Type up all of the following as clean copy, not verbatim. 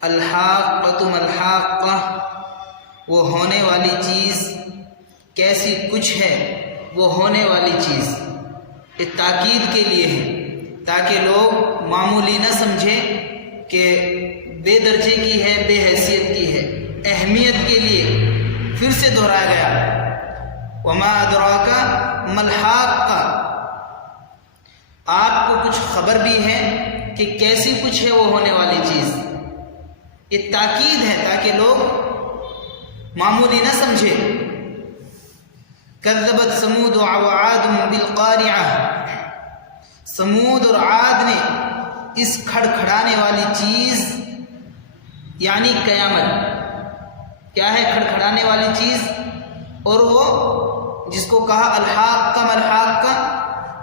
الحاقۃ ملحاقہ، وہ ہونے والی چیز کیسی کچھ ہے، وہ ہونے والی چیز، یہ تاکید کے لیے ہے تاکہ لوگ معمولی نہ سمجھیں کہ بے درجے کی ہے، بے حیثیت کی ہے، اہمیت کے لیے پھر سے دہرایا گیا۔ وما ادراک ملحاقہ، آپ کو کچھ خبر بھی ہے کہ کیسی کچھ ہے وہ ہونے والی چیز، یہ تاکید ہے تاکہ لوگ معمولی نہ سمجھے۔ کذبت ثمود وعاد بالقارعہ، سمود اور عاد نے اس کھڑکھڑانے والی چیز یعنی قیامت، کیا ہے کھڑکھڑانے والی چیز، اور وہ جس کو کہا الحاقہ ملحاقہ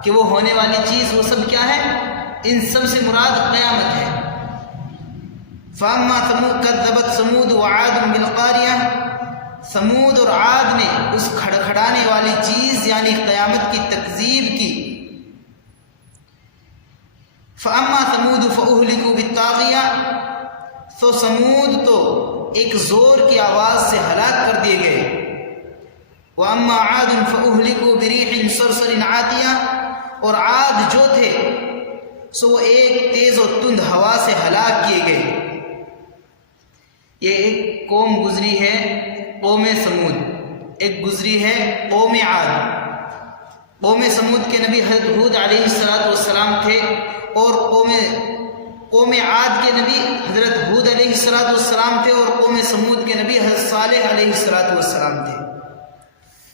کہ وہ ہونے والی چیز، وہ سب کیا ہے، ان سب سے مراد قیامت ہے۔ فاما ثمود کذبت ثمود وعاد بالقاریہ، ثمود اور عاد نے اس کھڑکھڑانے والی چیز یعنی قیامت کی تکذیب کی۔ فاما ثمود فاہلکوا بالطاغیہ، تو ثمود تو ایک زور کی آواز سے ہلاک کر دیے گئے۔ واما عاد فاہلکوا بریح صرصر عاتیہ، اور عاد جو تھے سو وہ ایک تیز و تند ہوا سے ہلاک کیے گئے۔ یہ ایک قوم گزری ہے قوم ثمود، ایک گزری ہے قوم عاد۔ قوم ثمود کے نبی حضرت ہود علیہ السلام تھے، اور قوم عاد کے نبی حضرت ہود علیہ السلام تھے، اور قوم ثمود کے نبی حضرت صالح علیہ السلام تھے۔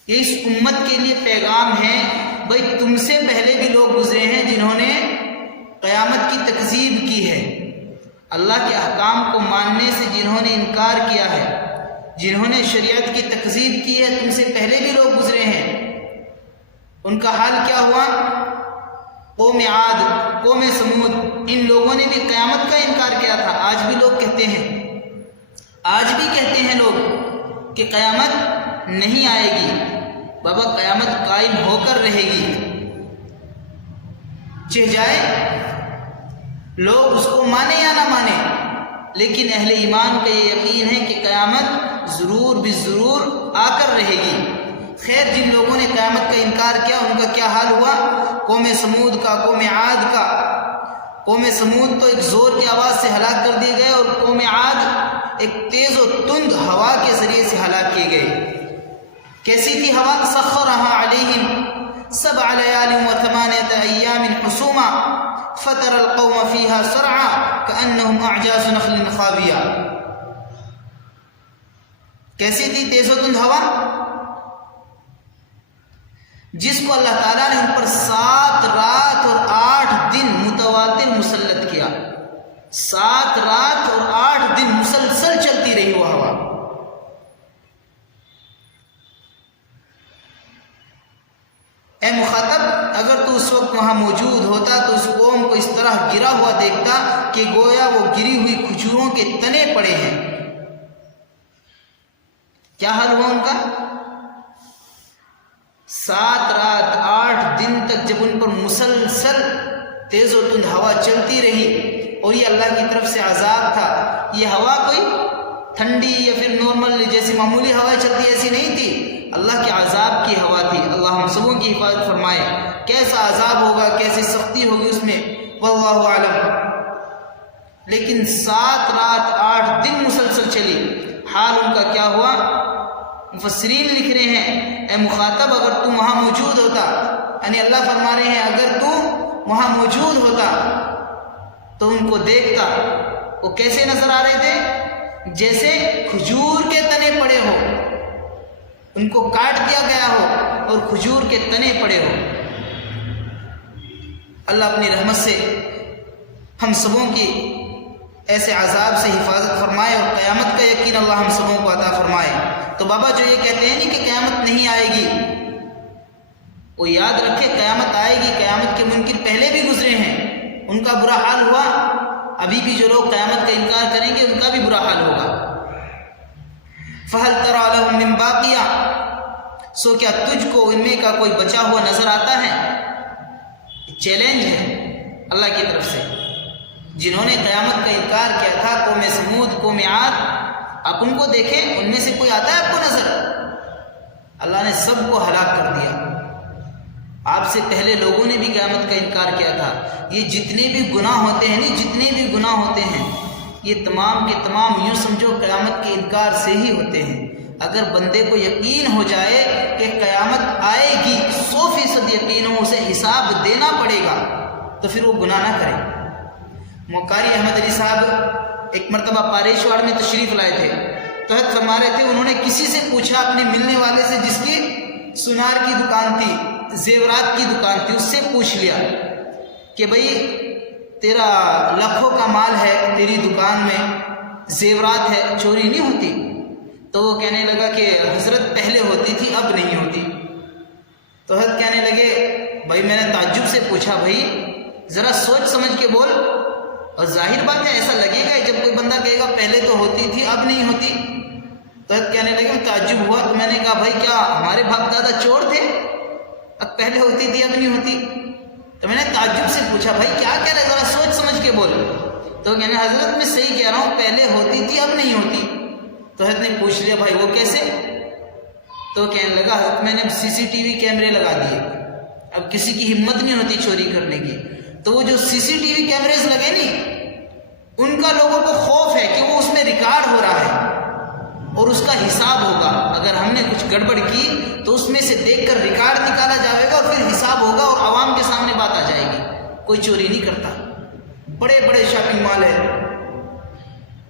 یہ اس امت کے لیے پیغام ہے، بھائی تم سے پہلے بھی لوگ گزرے ہیں جنہوں نے قیامت کی تکذیب کی ہے، اللہ کے احکام کو ماننے سے جنہوں نے انکار کیا ہے، جنہوں نے شریعت کی تکذیب کی ہے، تم سے پہلے بھی لوگ گزرے ہیں۔ ان کا حال کیا ہوا؟ قوم عاد، قوم ثمود، ان لوگوں نے بھی قیامت کا انکار کیا تھا۔ آج بھی لوگ کہتے ہیں، آج بھی کہتے ہیں لوگ کہ قیامت نہیں آئے گی، بابا قیامت قائم ہو کر رہے گی، چہ جائے لوگ اس کو مانے یا نہ مانے، لیکن اہل ایمان کا یہ یقین ہے کہ قیامت ضرور بالضرور آ کر رہے گی۔ خیر، جن لوگوں نے قیامت کا انکار کیا ان کا کیا حال ہوا؟ قوم ثمود کا، قوم عاد کا۔ قوم ثمود تو ایک زور کی آواز سے ہلاک کر دیے گئے، اور قوم عاد ایک تیز و تند ہوا کے ذریعے سے ہلاک کیے گئے۔ کیسی تھی ہوا؟ سخرها علیہم 7 لیال و8 ایام حسوما فتر القوم فیها سرعا کأنہم اعجاز نخل خاویہ۔ کیسی تھی تیز و تند ہوا؟ جس کو اللہ تعالیٰ نے ان پر 7 رات اور 8 دن متواتر مسلط کیا۔ 7 رات اور 8 دن مسلسل چلتی رہی وہ ہوا۔ اے مخاطب، اگر تو اس وقت وہاں موجود ہوتا تو اس قوم کو اس طرح گرا ہوا دیکھتا کہ گویا وہ گری ہوئی کھجوروں کے تنے پڑے ہیں۔ کیا حال ہوا ان کا؟ 7 رات 8 دن تک جب ان پر مسلسل تیز و تند ہوا چلتی رہی، اور یہ اللہ کی طرف سے عذاب تھا۔ یہ ہوا کوئی ٹھنڈی یا پھر نارمل جیسی معمولی ہوا چلتی ایسی نہیں تھی، اللہ کے عذاب کی ہوا تھی۔ اللہ ہم سبوں کی حفاظت فرمائے۔ کیسا عذاب ہوگا، کیسی سختی ہوگی اس میں، واللہ اعلم۔ لیکن 7 رات 8 دن مسلسل چلی، حال ان کا کیا ہوا؟ مفسرین لکھ رہے ہیں، اے مخاطب اگر تو وہاں موجود ہوتا، یعنی اللہ فرما رہے ہیں اگر تو وہاں موجود ہوتا تو ان کو دیکھتا، وہ کیسے نظر آ رہے تھے؟ جیسے کھجور کے تنے پڑے ہو، ان کو کاٹ دیا گیا ہو اور کھجور کے تنے پڑے ہو۔ اللہ اپنی رحمت سے ہم سبوں کی ایسے عذاب سے حفاظت فرمائے، اور قیامت کا یقین اللہ ہم سبوں کو عطا فرمائے۔ تو بابا جو یہ کہتے ہیں نہیں کہ قیامت نہیں آئے گی، وہ یاد رکھے قیامت آئے گی۔ قیامت کے منکر پہلے بھی گزرے ہیں، ان کا برا حال ہوا، ابھی بھی جو لوگ قیامت کا انکار کریں گے ان کا بھی برا حال ہوگا۔ فَهَلْ تَرَى لَهُم مِّن بَاقِيَةٍ، سو کیا تجھ کو ان میں کا کوئی بچا ہوا نظر آتا ہے؟ چیلنج ہے اللہ کی طرف سے۔ جنہوں نے قیامت کا انکار کیا تھا، قوم سمود، قوم عاد، آپ ان کو دیکھیں، ان میں سے کوئی آتا ہے آپ کو نظر؟ اللہ نے سب کو ہلاک کر دیا۔ آپ سے پہلے لوگوں نے بھی قیامت کا انکار کیا تھا۔ یہ جتنے بھی گناہ ہوتے ہیں جتنے بھی گناہ ہوتے ہیں، یہ تمام کے تمام یوں سمجھو قیامت کے انکار سے ہی ہوتے ہیں۔ اگر بندے کو یقین ہو جائے کہ قیامت آئے گی، 100% یقین ہو، اسے حساب دینا پڑے گا، تو پھر وہ گناہ نہ کرے۔ قاری احمد علی صاحب ایک مرتبہ پاریشواڑ میں تشریف لائے تھے، تو حضرت فرما رہے تھے، انہوں نے کسی سے پوچھا، اپنے ملنے والے سے جس کی سنار کی دکان تھی، زیورات کی دکان تھی، اس سے پوچھ لیا کہ بھئی تیرا لاکھوں کا مال ہے، تیری دکان میں زیورات ہے، چوری نہیں ہوتی؟ تو وہ کہنے لگا کہ حضرت پہلے ہوتی تھی، اب نہیں ہوتی۔ تو حضرت کہنے لگے، بھائی میں نے تعجب سے پوچھا، بھائی ذرا سوچ سمجھ کے بول، اور ظاہر بات ہے ایسا لگے گا جب کوئی بندہ کہے گا پہلے تو ہوتی تھی اب نہیں ہوتی۔ تو حضرت کہنے لگے، میں تعجب ہوا، تو میں نے کہا بھائی کیا ہمارے باپ دادا چور تھے؟ اب پہلے ہوتی تھی اب نہیں ہوتی؟ تو میں نے تعجب سے پوچھا، بھائی کیا کہہ رہے، ذرا سوچ سمجھ کے بول۔ تو کہنے حضرت میں صحیح کہہ رہا ہوں، پہلے ہوتی تھی اب نہیں ہوتی۔ تو حضرت نے پوچھ لیا، بھائی وہ کیسے؟ تو کہنے لگا، حضرت میں نے CCTV کیمرے لگا دیے، اب کسی کی ہمت نہیں ہوتی چوری کرنے کی، تو وہ جو CCTV کیمریز لگے نہیں، ان کا لوگوں کو خوف ہے کہ وہ اس میں ریکارڈ ہو رہا ہے اور اس کا حساب ہوگا۔ اگر ہم نے کچھ گڑبڑ کی تو اس میں سے دیکھ کر ریکارڈ نکالا جائے گا اور پھر حساب ہوگا اور عوام کے سامنے بات آ جائے گی۔ کوئی چوری نہیں کرتا، بڑے بڑے شاپنگ مال ہے،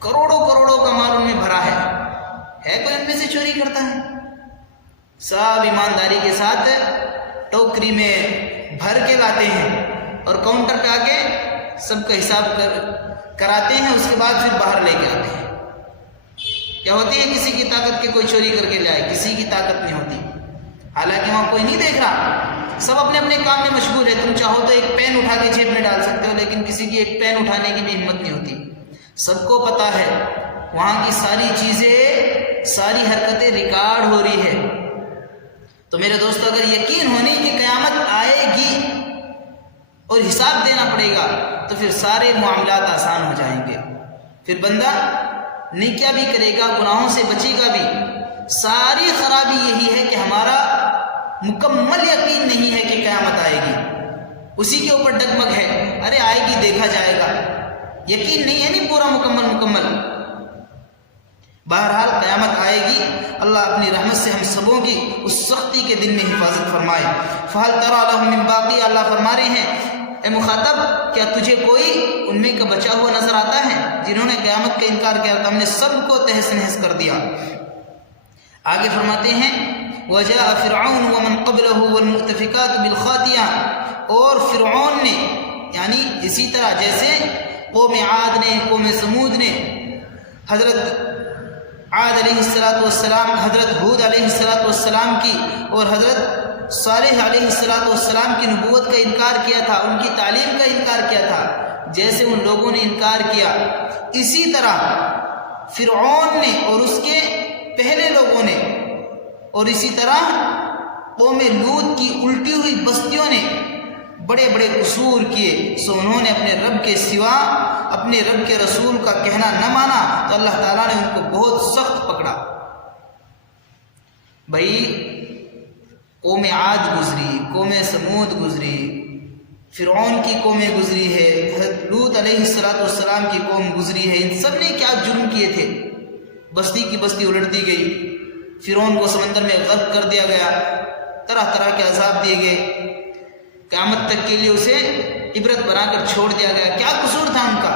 کروڑوں کروڑوں کا مال ان میں بھرا ہے کوئی ان میں سے چوری کرتا ہے؟ سب ایمانداری کے ساتھ ٹوکری میں بھر کے لاتے ہیں اور کاؤنٹر پہ آ کے سب کا حساب کراتے ہیں، اس کے بعد پھر باہر لے کے آتے ہیں۔ کیا ہوتی ہے کسی کی طاقت کے کوئی چوری کر کے لائے؟ کسی کی طاقت نہیں ہوتی، حالانکہ وہاں کوئی نہیں دیکھ رہا، سب اپنے اپنے کام میں مشغول ہے۔ تم چاہو تو ایک پین اٹھا کے جیب میں ڈال سکتے ہو، لیکن کسی کی ایک پین اٹھانے کی بھی ہمت نہیں ہوتی۔ سب کو پتا ہے وہاں کی ساری چیزیں، ساری حرکتیں ریکارڈ ہو رہی ہے۔ تو میرے دوستو، اگر یقین ہونے کہ قیامت آئے گی اور حساب دینا پڑے گا، تو پھر سارے معاملات آسان ہو جائیں گے۔ پھر بندہ نیکیاں بھی کرے گا، گناہوں سے بچے گا بھی۔ ساری خرابی یہی ہے کہ ہمارا مکمل یقین نہیں ہے کہ قیامت آئے گی، اسی کے اوپر ڈگمگ ہے، ارے آئے گی دیکھا جائے گا، یقین نہیں ہے نہیں پورا مکمل۔ بہرحال قیامت آئے گی، اللہ اپنی رحمت سے ہم سبوں کی اس سختی کے دن میں حفاظت فرمائے۔ فَهَلْ تَرَى لَهُم مِّن بَاقِي، اللہ فرما رہے ہیں، اے مخاطب، کیا تجھے کوئی ان میں کا بچا ہوا نظر آتا ہے جنہوں نے قیامت کا انکار کیا؟ تو ہم نے سب کو تہس نہس کر دیا۔ آگے فرماتے ہیں، وَجَاءَ فِرْعَوْنُ وَمَنْ قَبْلَهُ وَالْمُؤْتَفِكَاتُ بِالْخَاطِئَةِ، اور فرعون نے، یعنی اسی طرح جیسے قوم عاد نے، قوم سمود نے حضرت عاد علیہ السلام، حضرت ہود علیہ السلام کی اور حضرت صالح علیہ السلام کی نبوت کا انکار کیا تھا، ان کی تعلیم کا انکار کیا تھا، جیسے ان لوگوں نے انکار کیا، اسی طرح فرعون نے اور اس کے پہلے لوگوں نے، اور اسی طرح قوم لوط کی الٹی ہوئی بستیوں نے بڑے بڑے قصور کیے، سو انہوں نے اپنے رب کے سوا اپنے رب کے رسول کا کہنا نہ مانا، تو اللہ تعالیٰ نے ان کو بہت سخت پکڑا۔ بھائی قوم عاد گزری، قوم سمود گزری، فرعون کی قومیں گزری ہے، حضرت لوط علیہ السلام کی قوم گزری ہے، ان سب نے کیا جرم کیے تھے؟ بستی کی بستی الٹ دی گئی، فرعون کو سمندر میں غرق کر دیا گیا، طرح طرح کے عذاب دیے گئے، قیامت تک کے لیے اسے عبرت بنا کر چھوڑ دیا گیا۔ کیا قصور تھا ان کا؟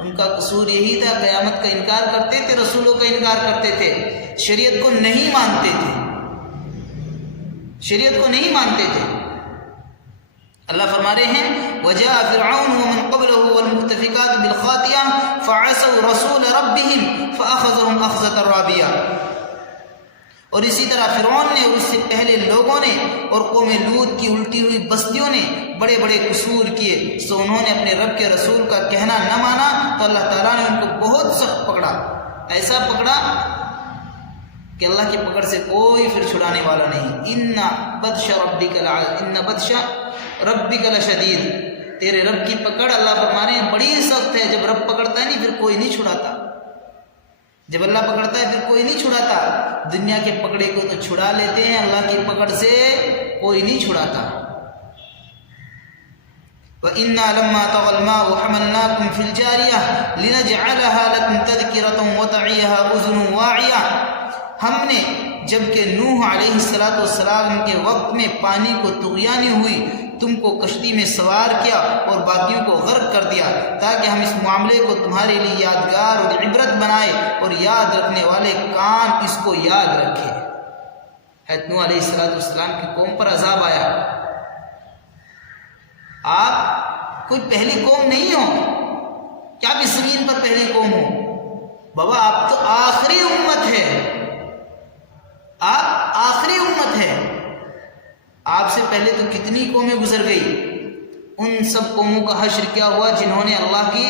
ان کا قصور یہی تھا، قیامت کا انکار کرتے تھے، رسولوں کا انکار کرتے تھے، شریعت کو نہیں مانتے تھے، شریعت کو نہیں مانتے تھے۔ اللہ فرما رہے ہیں، وَجَاءَ فِرْعَوْنُ وَمَنْ قَبْلَهُ وَالْمُؤْتَفِكَاتُ بِالْخَاطِئَةِ فَعَصَوْا رَسُولَ رَبِّهِمْ فَأَخَذَهُمْ أَخْذَةً رَابِيَةً، اور اسی طرح فرعون نے، اس سے پہلے لوگوں نے اور قوم لوط کی الٹی ہوئی بستیوں نے بڑے بڑے قصور کیے، سو انہوں نے اپنے رب کے رسول کا کہنا نہ مانا، تو اللہ تعالیٰ نے ان کو بہت سخت پکڑا، ایسا پکڑا کہ اللہ کی پکڑ سے کوئی پھر چھڑانے والا نہیں۔ إِنَّ بَطْشَ رَبِّكَ لَشَدِيدٌ، تیرے رب کی پکڑ اللہ فرما رہے ہیں بڑی سخت ہے. جب رب پکڑتا ہے نہیں پھر کوئی نہیں چھڑاتا. جب اللہ پکڑتا ہے پھر کوئی نہیں چھڑاتا. دنیا کے پکڑے کو تو چھڑا لیتے ہیں, اللہ کی پکڑ سے کوئی نہیں چھڑاتا. وَإِنَّا لَمَّا طَغَى الْمَاءُ حَمَلْنَاكُمْ فِي الْجَارِيَةِ لِنَجْعَلَهَا لَكُمْ تَذْكِرَةً وَتَعِيَهَا أُذُنٌ وَاعِيَةٌ. ہم نے جب کہ نوح علیہ السلام کے وقت میں پانی کو طغیانی ہوئی تم کو کشتی میں سوار کیا اور باقیوں کو غرق کر دیا تاکہ ہم اس معاملے کو تمہارے لیے یادگار اور عبرت بنائے اور یاد رکھنے والے کان اس کو یاد رکھے. حضرت نوح علیہ السلام کی قوم پر عذاب آیا. آپ کوئی پہلی قوم نہیں ہو کیا آپ اس زمین پر پہلی قوم ہو؟ بابا آپ تو آخری امت ہے, آپ آخری امت ہے. آپ سے پہلے تو کتنی قومیں گزر گئی. ان سب قوموں کا حشر کیا ہوا جنہوں نے اللہ کی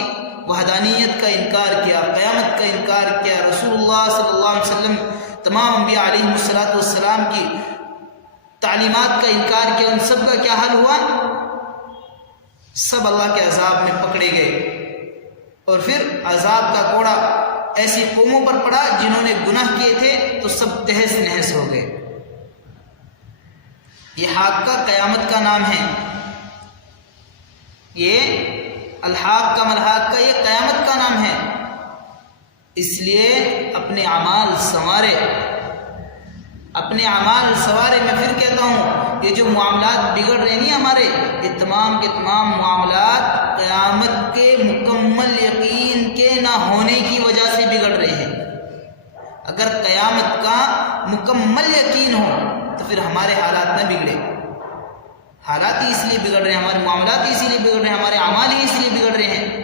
وحدانیت کا انکار کیا, قیامت کا انکار کیا, رسول اللہ صلی اللہ علیہ وسلم تمام انبیاء علیہ السلام کی تعلیمات کا انکار کیا. ان سب کا کیا حل ہوا؟ سب اللہ کے عذاب میں پکڑے گئے اور پھر عذاب کا کوڑا ایسی قوموں پر پڑا جنہوں نے گناہ کیے تھے تو سب تہس نہس ہو گئے. یہ حاقہ قیامت کا نام ہے. یہ الحاق کا ملحاق کا یہ قیامت کا نام ہے. اس لیے اپنے اعمال سنوارے, اپنے اعمال سنوارے. میں پھر کہتا ہوں یہ جو معاملات بگڑ رہے نہیں ہمارے, یہ تمام کے تمام معاملات قیامت کے مکمل یقین کے نہ ہونے کی وجہ سے بگڑ رہے ہیں. اگر قیامت کا مکمل یقین ہو تو پھر ہمارے حالات نہ بگڑے. حالات ہی اس لیے بگڑ رہے ہیں, ہمارے معاملات ہی اسی لیے بگڑ رہے ہیں, ہمارے اعمال ہی اس لیے بگڑ رہے ہیں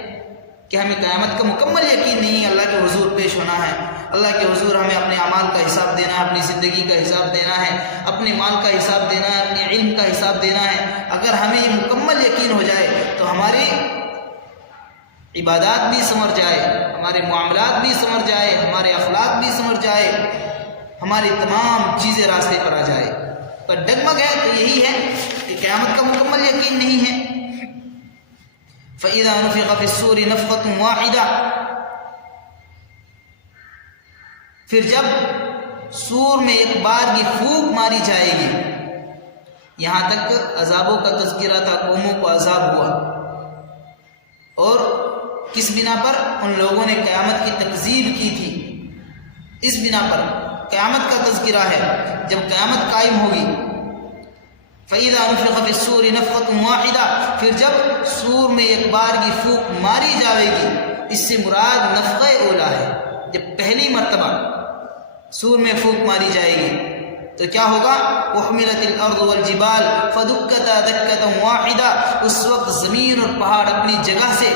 کہ ہمیں قیامت کا مکمل یقین نہیں ہے. اللہ کے حضور پیش ہونا ہے, اللہ کے حضور ہمیں اپنے اعمال کا حساب دینا ہے, اپنی زندگی کا حساب دینا ہے, اپنے مال کا حساب دینا ہے, اپنے علم کا حساب دینا ہے. اگر ہمیں یہ مکمل یقین ہو جائے تو ہماری عبادات بھی سنور جائے, ہمارے معاملات بھی سنور جائے, ہمارے اخلاق بھی سنور جائے, ہماری تمام چیزیں راستے پر آ جائے. پر ڈگمگ ہے تو یہی ہے کہ قیامت کا مکمل یقین نہیں ہے. فَإِذَا نُفِخَ فِي الصُّورِ نَفْخَةٌ وَاحِدَةٌ. پھر جب سور میں ایک بار کی پھونک ماری جائے گی. یہاں تک عذابوں کا تذکرہ تھا, قوموں کو عذاب ہوا اور کس بنا پر؟ ان لوگوں نے قیامت کی تکذیب کی تھی. اس بنا پر قیامت کا تذکرہ ہے. جب قیامت قائم ہوگی فَإِذَا نُفِخَ فِي الصُّورِ نَفْخَةٌ وَاحِدَةٌ. پھر جب سور میں ایک بار کی پھونک ماری جائے گی, اس سے مراد نفخہ اولا ہے. جب پہلی مرتبہ سور میں پھونک ماری جائے گی تو کیا ہوگا؟ وَحُمِلَتِ الْأَرْضُ وَالْجِبَالُ فَدُكَّتَا دَكَّةً وَاحِدَةً. اس وقت زمین اور پہاڑ اپنی جگہ سے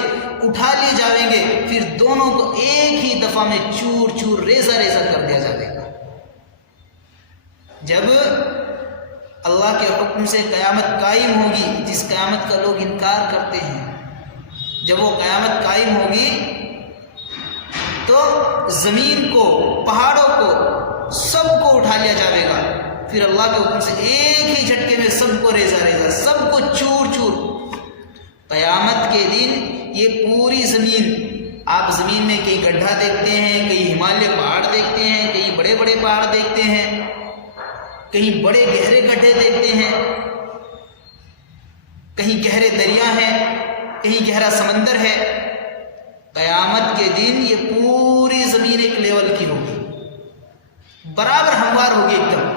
اٹھا لیے جائیں گے, پھر دونوں کو ایک ہی دفعہ میں چور چور ریزہ ریزہ کر دیا جائے گا. جب اللہ کے حکم سے قیامت قائم ہوگی, جس قیامت کا لوگ انکار کرتے ہیں, جب وہ قیامت قائم ہوگی تو زمین کو, پہاڑوں کو, سب کو اٹھا لیا جائے گا. پھر اللہ کے حکم سے ایک ہی جھٹکے میں سب کو ریزہ ریزہ, سب کو چور چور. قیامت کے دن یہ پوری زمین, آپ زمین میں کہیں گڈھا دیکھتے ہیں, کہیں ہمالیہ پہاڑ دیکھتے ہیں, کہیں بڑے بڑے پہاڑ دیکھتے ہیں, کہیں بڑے گہرے گڈھے دیکھتے ہیں, کہیں گہرے دریا ہیں, کہیں گہرا سمندر ہے. قیامت کے دن یہ پوری زمین ایک لیول کی ہوگی, برابر ہموار ہوگی ایک دم.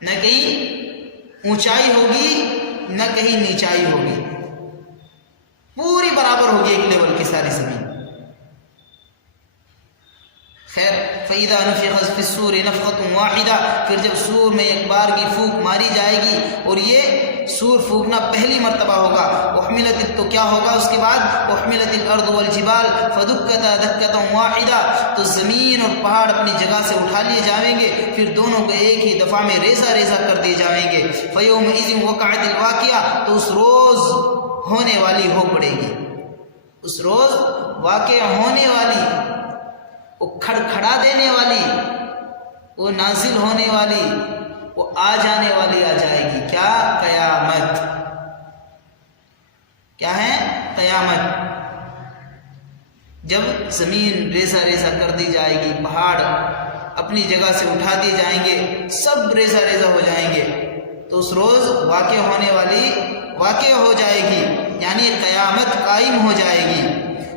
نہ کہیں اونچائی ہوگی نہ کہیں نیچائی ہوگی, پوری برابر ہوگی ایک لیول کی ساری زمین. خیر, فَإِذَا نُفِخَ فِي الصُّورِ نَفْخَةٌ وَاحِدَةٌ. پھر جب سور میں ایک بار کی پھونک ماری جائے گی, اور یہ سور پھونکنا پہلی مرتبہ ہوگا. وَحُمِلَتِ, تو کیا ہوگا اس کے بعد؟ وَحُمِلَتِ الْأَرْضُ وَالْجِبَالُ فَدُكَّتَا دَكَّةً وَاحِدَةً. تو زمین اور پہاڑ اپنی جگہ سے اٹھا لیے جائیں گے, پھر دونوں کو ایک ہی دفعہ میں ریزہ ریزہ کر دیے جائیں گے. فَيَوْمَئِذٍ وَقَعَتِ الْوَاقِعَةُ. تو اس روز ہونے والی ہو پڑے گی, اس روز واقع ہونے والی, وہ کھڑکھڑا دینے والی, وہ نازل ہونے والی, وہ آ جانے والی آ جائے گی. کیا؟ قیامت. کیا ہے؟ قیامت. جب زمین ریزہ ریزہ کر دی جائے گی، پہاڑ اپنی جگہ سے اٹھا دیے جائیں گے، سب ریزہ ریزہ ہو جائیں گے، تو اس روز واقع ہونے والی واقع ہو جائے گی، یعنی قیامت قائم ہو جائے گی.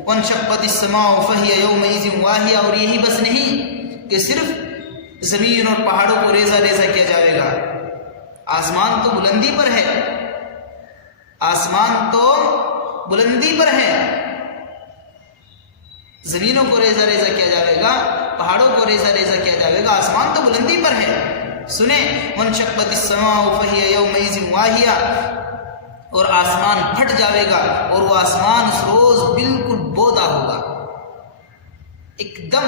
وانشقت السماء فهي يومئذ واهية. اور یہی بس نہیں کہ صرف زمین اور پہاڑوں کو ریزہ ریزہ کیا جائے گا، آسمان تو بلندی پر ہے، آسمان تو بلندی پر ہے، زمینوں کو ریزہ ریزہ کیا جائے گا، پہاڑوں کو ریزہ ریزہ کیا جائے گا، آسمان تو بلندی پر ہے. سنیں، وانشقت السماء فهي يومئذ واهية. اور آسمان پھٹ جاوے گا، اور وہ آسمان اس روز بالکل بودا ہوگا، ایک دم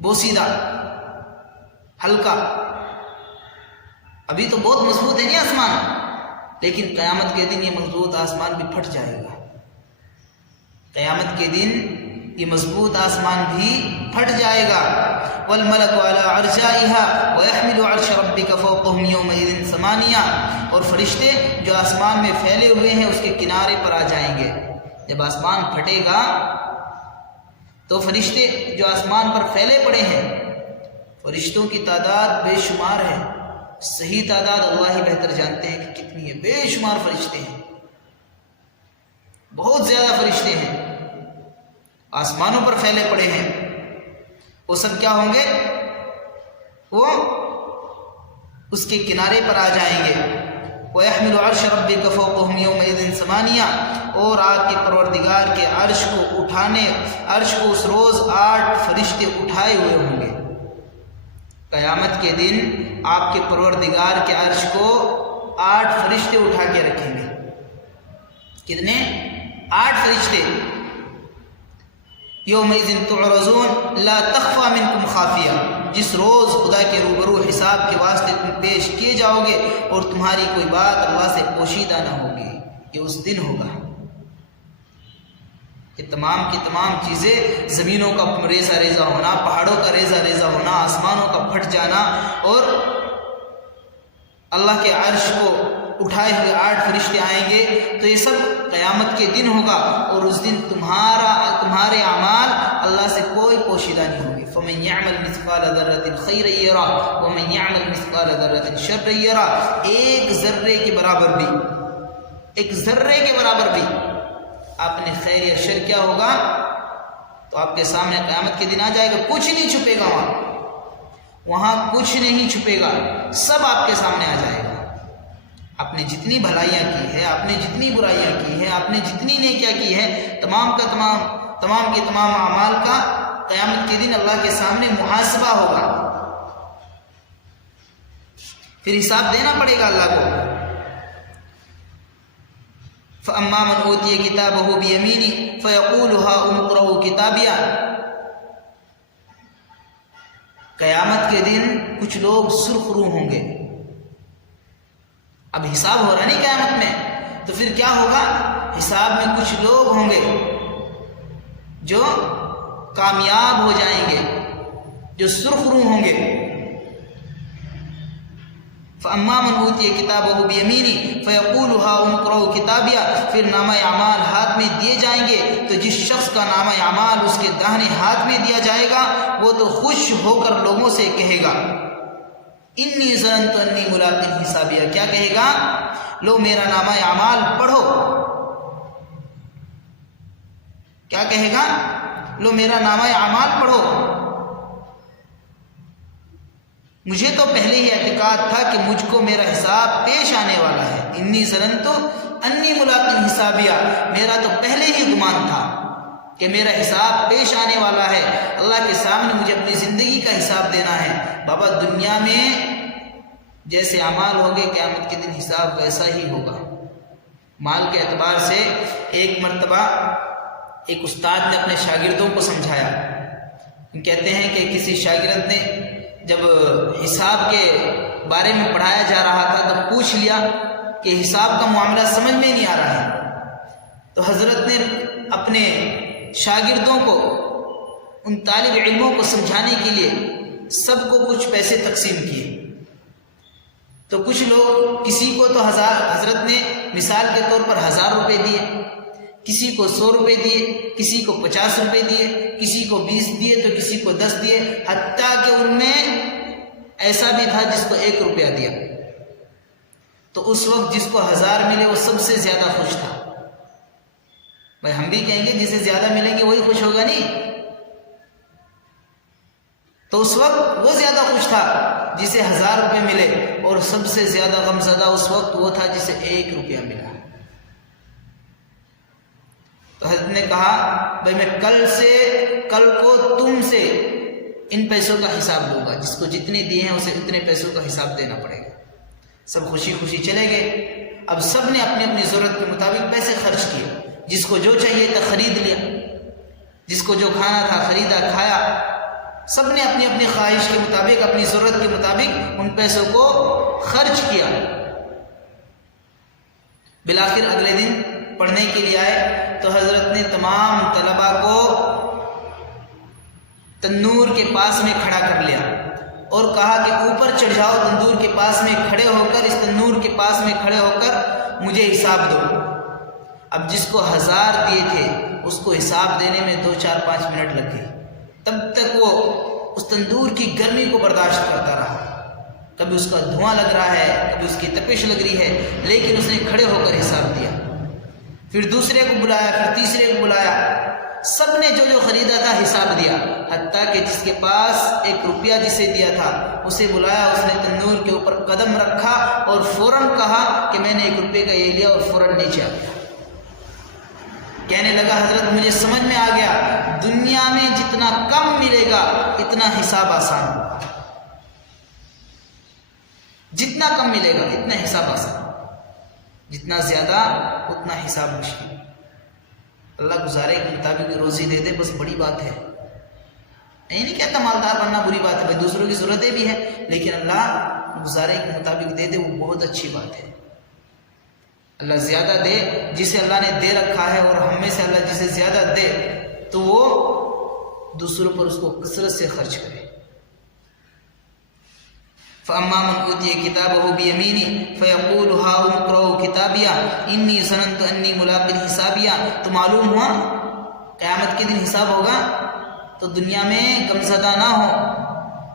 بوسیدہ، ہلکا. ابھی تو بہت مضبوط ہے نہیں آسمان، لیکن قیامت کے دن یہ مضبوط آسمان بھی پھٹ جائے گا. قیامت کے دن یہ مضبوط آسمان بھی پھٹ جائے گا. والملک علی ارجائها ويحمل عرش ربك فوقهم يومئذ ثمانیہ. اور فرشتے جو آسمان میں پھیلے ہوئے ہیں اس کے کنارے پر آ جائیں گے. جب آسمان پھٹے گا تو فرشتے جو آسمان پر پھیلے پڑے ہیں، فرشتوں کی تعداد بے شمار ہے، صحیح تعداد اللہ ہی بہتر جانتے ہیں کہ کتنی ہے. بے شمار فرشتے ہیں، بہت زیادہ فرشتے ہیں، آسمانوں پر پھیلے پڑے ہیں. وہ سب کیا ہوں گے؟ وہ اس کے کنارے پر آ جائیں گے. وَيَحْمِلُ عَرْشَ رَبِّكَ فَوْقَهُمْ يَوْمَئِذٍ ثَمَانِيَةٌ. اور آپ کے پروردگار کے عرش کو اس روز 8 فرشتے اٹھائے ہوئے ہوں گے. قیامت کے دن آپ کے پروردگار کے عرش کو 8 فرشتے اٹھا کے رکھیں گے. کتنے؟ 8 فرشتے. یومئذ تعرضون لا تخفى منکم خافیہ. جس روز خدا کے روبرو حساب کے واسطے تم پیش کیے جاؤ گے اور تمہاری کوئی بات اللہ سے پوشیدہ نہ ہوگی. یہ اس دن ہوگا کہ تمام کی تمام چیزیں، زمینوں کا ریزہ ریزہ ہونا، پہاڑوں کا ریزہ ریزہ ہونا، آسمانوں کا پھٹ جانا، اور اللہ کے عرش کو اٹھائے ہوئے 8 فرشتے آئیں گے. تو یہ سب قیامت کے دن ہوگا، اور اس دن تمہارے اعمال اللہ سے کوئی پوشیدہ نہیں ہوگی. فَمَنْ يَعْمَلْ مِثْقَالَ ذَرَّةٍ خَيْرًا يَرَهُ وَمَنْ يَعْمَلْ مِثْقَالَ ذَرَّةٍ شَرًّا يَرَهُ. ایک ذرے کے برابر بھی آپ نے خیر یا شر کیا ہوگا تو آپ کے سامنے قیامت کے دن آ جائے گا. کچھ نہیں چھپے گا وہاں کچھ نہیں چھپے گا، سب آپ کے سامنے آ جائے گا. آپ نے جتنی بھلائیاں کی ہے، آپ نے جتنی برائیاں کی ہیں، آپ نے جتنی نیکیاں کی ہیں، تمام کے تمام اعمال کا قیامت کے دن اللہ کے سامنے محاسبہ ہوگا. پھر حساب دینا پڑے گا اللہ کو. فَأَمَّا مَنْ أُوتِيَ كِتَابَهُ بِيَمِينِهِ فَيَقُولُ هَاؤُمُ اقْرَءُوا كِتَابِيَهْ. قیامت کے دن کچھ لوگ سرخ روح ہوں گے. اب حساب ہو رہا نہیں قیامت میں، تو پھر کیا ہوگا؟ حساب میں کچھ لوگ ہوں گے جو کامیاب ہو جائیں گے، جو سرخ روح ہوں گے. فَأَمَّا مَنْ أُوتِيَ كِتَابَهُ بِيَمِينِهِ فَيَقُولُ هَاؤُمُ اقْرَءُوا كِتَابِيَهْ. پھر نامہ اعمال ہاتھ میں دیے جائیں گے، تو جس شخص کا نامہ اعمال اس کے داہنے ہاتھ میں دیا جائے گا وہ تو خوش ہو کر لوگوں سے کہے گا انی ظننت انی ملاق حسابیہ. کیا کہے گا؟ لو میرا نامہ اعمال پڑھو. کیا کہے گا؟ لو میرا نامہ اعمال پڑھو. مجھے تو پہلے ہی اعتقاد تھا کہ مجھ کو میرا حساب پیش آنے والا ہے. انی ظننت انی ملاق حسابیہ. میرا تو پہلے ہی گمان تھا کہ میرا حساب پیش آنے والا ہے، اللہ کے سامنے مجھے اپنی زندگی کا حساب دینا ہے. بابا دنیا میں جیسے اعمال ہوگے قیامت کے دن حساب ویسا ہی ہوگا. مال کے اعتبار سے ایک مرتبہ ایک استاد نے اپنے شاگردوں کو سمجھایا. کہتے ہیں کہ کسی شاگرد نے جب حساب کے بارے میں پڑھایا جا رہا تھا تو پوچھ لیا کہ حساب کا معاملہ سمجھ میں نہیں آ رہا ہے. تو حضرت نے اپنے شاگردوں کو، ان طالب علموں کو سمجھانے کے لیے سب کو کچھ پیسے تقسیم کیے. تو کچھ لوگ کسی کو تو حضرت نے مثال کے طور پر 1000 روپے دیے، کسی کو 100 روپے دیے، کسی کو 50 روپے دیے، کسی کو 20 دیے تو کسی کو 10 دیے، حتیٰ کہ ان میں ایسا بھی تھا جس کو 1 روپیہ دیا۔ تو اس وقت جس کو 1000 ملے وہ سب سے زیادہ خوش تھا۔ بھائی ہم بھی کہیں گے جسے زیادہ ملیں گے وہی خوش ہوگا نہیں؟ تو اس وقت وہ زیادہ خوش تھا جسے 1000 روپے ملے، اور سب سے زیادہ غمزدہ اس وقت وہ تھا جسے 1 روپیہ ملا۔ تو حضرت نے کہا بھائی میں کل کو تم سے ان پیسوں کا حساب لوں گا، جس کو جتنے دیے ہیں اسے اتنے پیسوں کا حساب دینا پڑے گا۔ سب خوشی خوشی چلے گئے۔ اب سب نے اپنی اپنی ضرورت کے مطابق پیسے خرچ کیے، جس کو جو چاہیے تھا خرید لیا، جس کو جو کھانا تھا خریدا کھایا۔ سب نے اپنی اپنی خواہش کے مطابق، اپنی ضرورت کے مطابق ان پیسوں کو خرچ کیا۔ بالآخر اگلے دن پڑھنے کے لیے آئے تو حضرت نے تمام طلباء کو تندور کے پاس میں کھڑا کر لیا اور کہا کہ اوپر چڑھ جاؤ، تندور کے پاس میں کھڑے ہو کر، اس تندور کے پاس میں کھڑے ہو کر مجھے حساب دو۔ اب جس کو 1000 دیے تھے اس کو حساب دینے میں 2-4-5 منٹ لگ گئے۔ تب تک وہ اس تندور کی گرمی کو برداشت کرتا رہا، کبھی اس کا دھواں لگ رہا ہے، کبھی اس کی تپش لگ رہی ہے، لیکن اس نے کھڑے ہو کر حساب دیا۔ پھر دوسرے کو بلایا، پھر تیسرے کو بلایا، سب نے جو جو خریدا تھا حساب دیا، حتیٰ کہ جس کے پاس 1 روپیہ جسے دیا تھا اسے بلایا، اس نے تندور کے اوپر قدم رکھا اور فوراً کہا کہ میں نے 1 روپے کا یہ لیا، اور فوراً نیچے آ گیا۔ کہنے لگا حضرت مجھے سمجھ میں آ گیا، دنیا میں جتنا کم ملے گا اتنا حساب آسان ہوگا، جتنا کم ملے گا اتنا حساب آسان، جتنا زیادہ اتنا حساب مشکل۔ اللہ گزارے کے مطابق روزی دے دے بس بڑی بات ہے۔ نہیں کہتا مالدار بننا بری بات ہے، بھائی دوسروں کی ضرورتیں بھی ہیں، لیکن اللہ گزارے کے مطابق دے دے وہ بہت اچھی بات ہے۔ اللہ زیادہ دے، جسے اللہ نے دے رکھا ہے، اور ہم میں سے اللہ جسے زیادہ دے تو وہ دوسروں پر اس کو کثرت سے خرچ کرے۔ فَأَمَّا مَنْ أُوتِيَ كِتَابَهُ بِيَمِينِهِ فَيَقُولُ هَاؤُمُ اقْرَءُوا كِتَابِيَهْ إِنِّي ظَنَنتُ أَنِّي مُلَاقٍ حِسَابِيَهْ۔ تو معلوم ہوا قیامت کے دن حساب ہوگا، تو دنیا میں غمزدہ نہ ہو،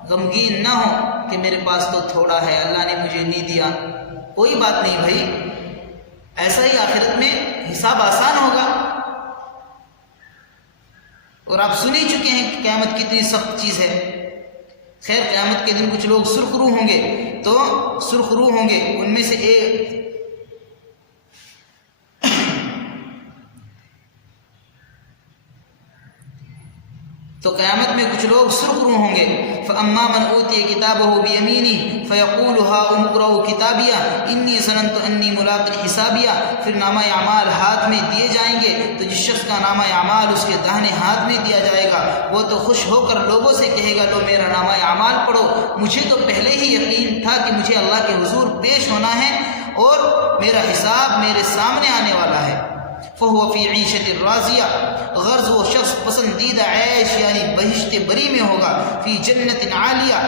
غمگین نہ ہو کہ میرے پاس تو تھوڑا ہے، اللہ نے مجھے نہیں دیا۔ کوئی بات نہیں بھائی، ایسا ہی آخرت میں حساب آسان ہوگا۔ اور آپ سن ہی چکے ہیں کہ قیامت کتنی سخت چیز ہے۔ خیر قیامت کے دن کچھ لوگ سرخ روح ہوں گے، تو سرخ روح ہوں گے، ان میں سے ایک تو قیامت میں کچھ لوگ سرخ روح ہوں گے۔ فَأَمَّا مَنْ أُوتِيَ كِتَابَهُ بِيَمِينِهِ فَيَقُولُ هَاؤُمُ اقْرَءُوا كِتَابِيَهْ إِنِّي ظَنَنتُ أَنِّي مُلَاقٍ حِسَابِيَهْ۔ پھر نامہ اعمال ہاتھ میں دیے جائیں گے، تو جس شخص کا نامہ اعمال اس کے داہنے ہاتھ میں دیا جائے گا وہ تو خوش ہو کر لوگوں سے کہے گا لو میرا نامہ اعمال پڑھو، مجھے تو پہلے ہی یقین تھا کہ مجھے اللہ کے حضور پیش ہونا ہے اور میرا حساب میرے سامنے آنے والا ہے۔ فَهُوَ فِي عِيشَةٍ رَاضِيَةٍ، غرض وہ شخص پسندیدہ عیش یعنی بہشت بری میں ہوگا، فی جنت عالیہ،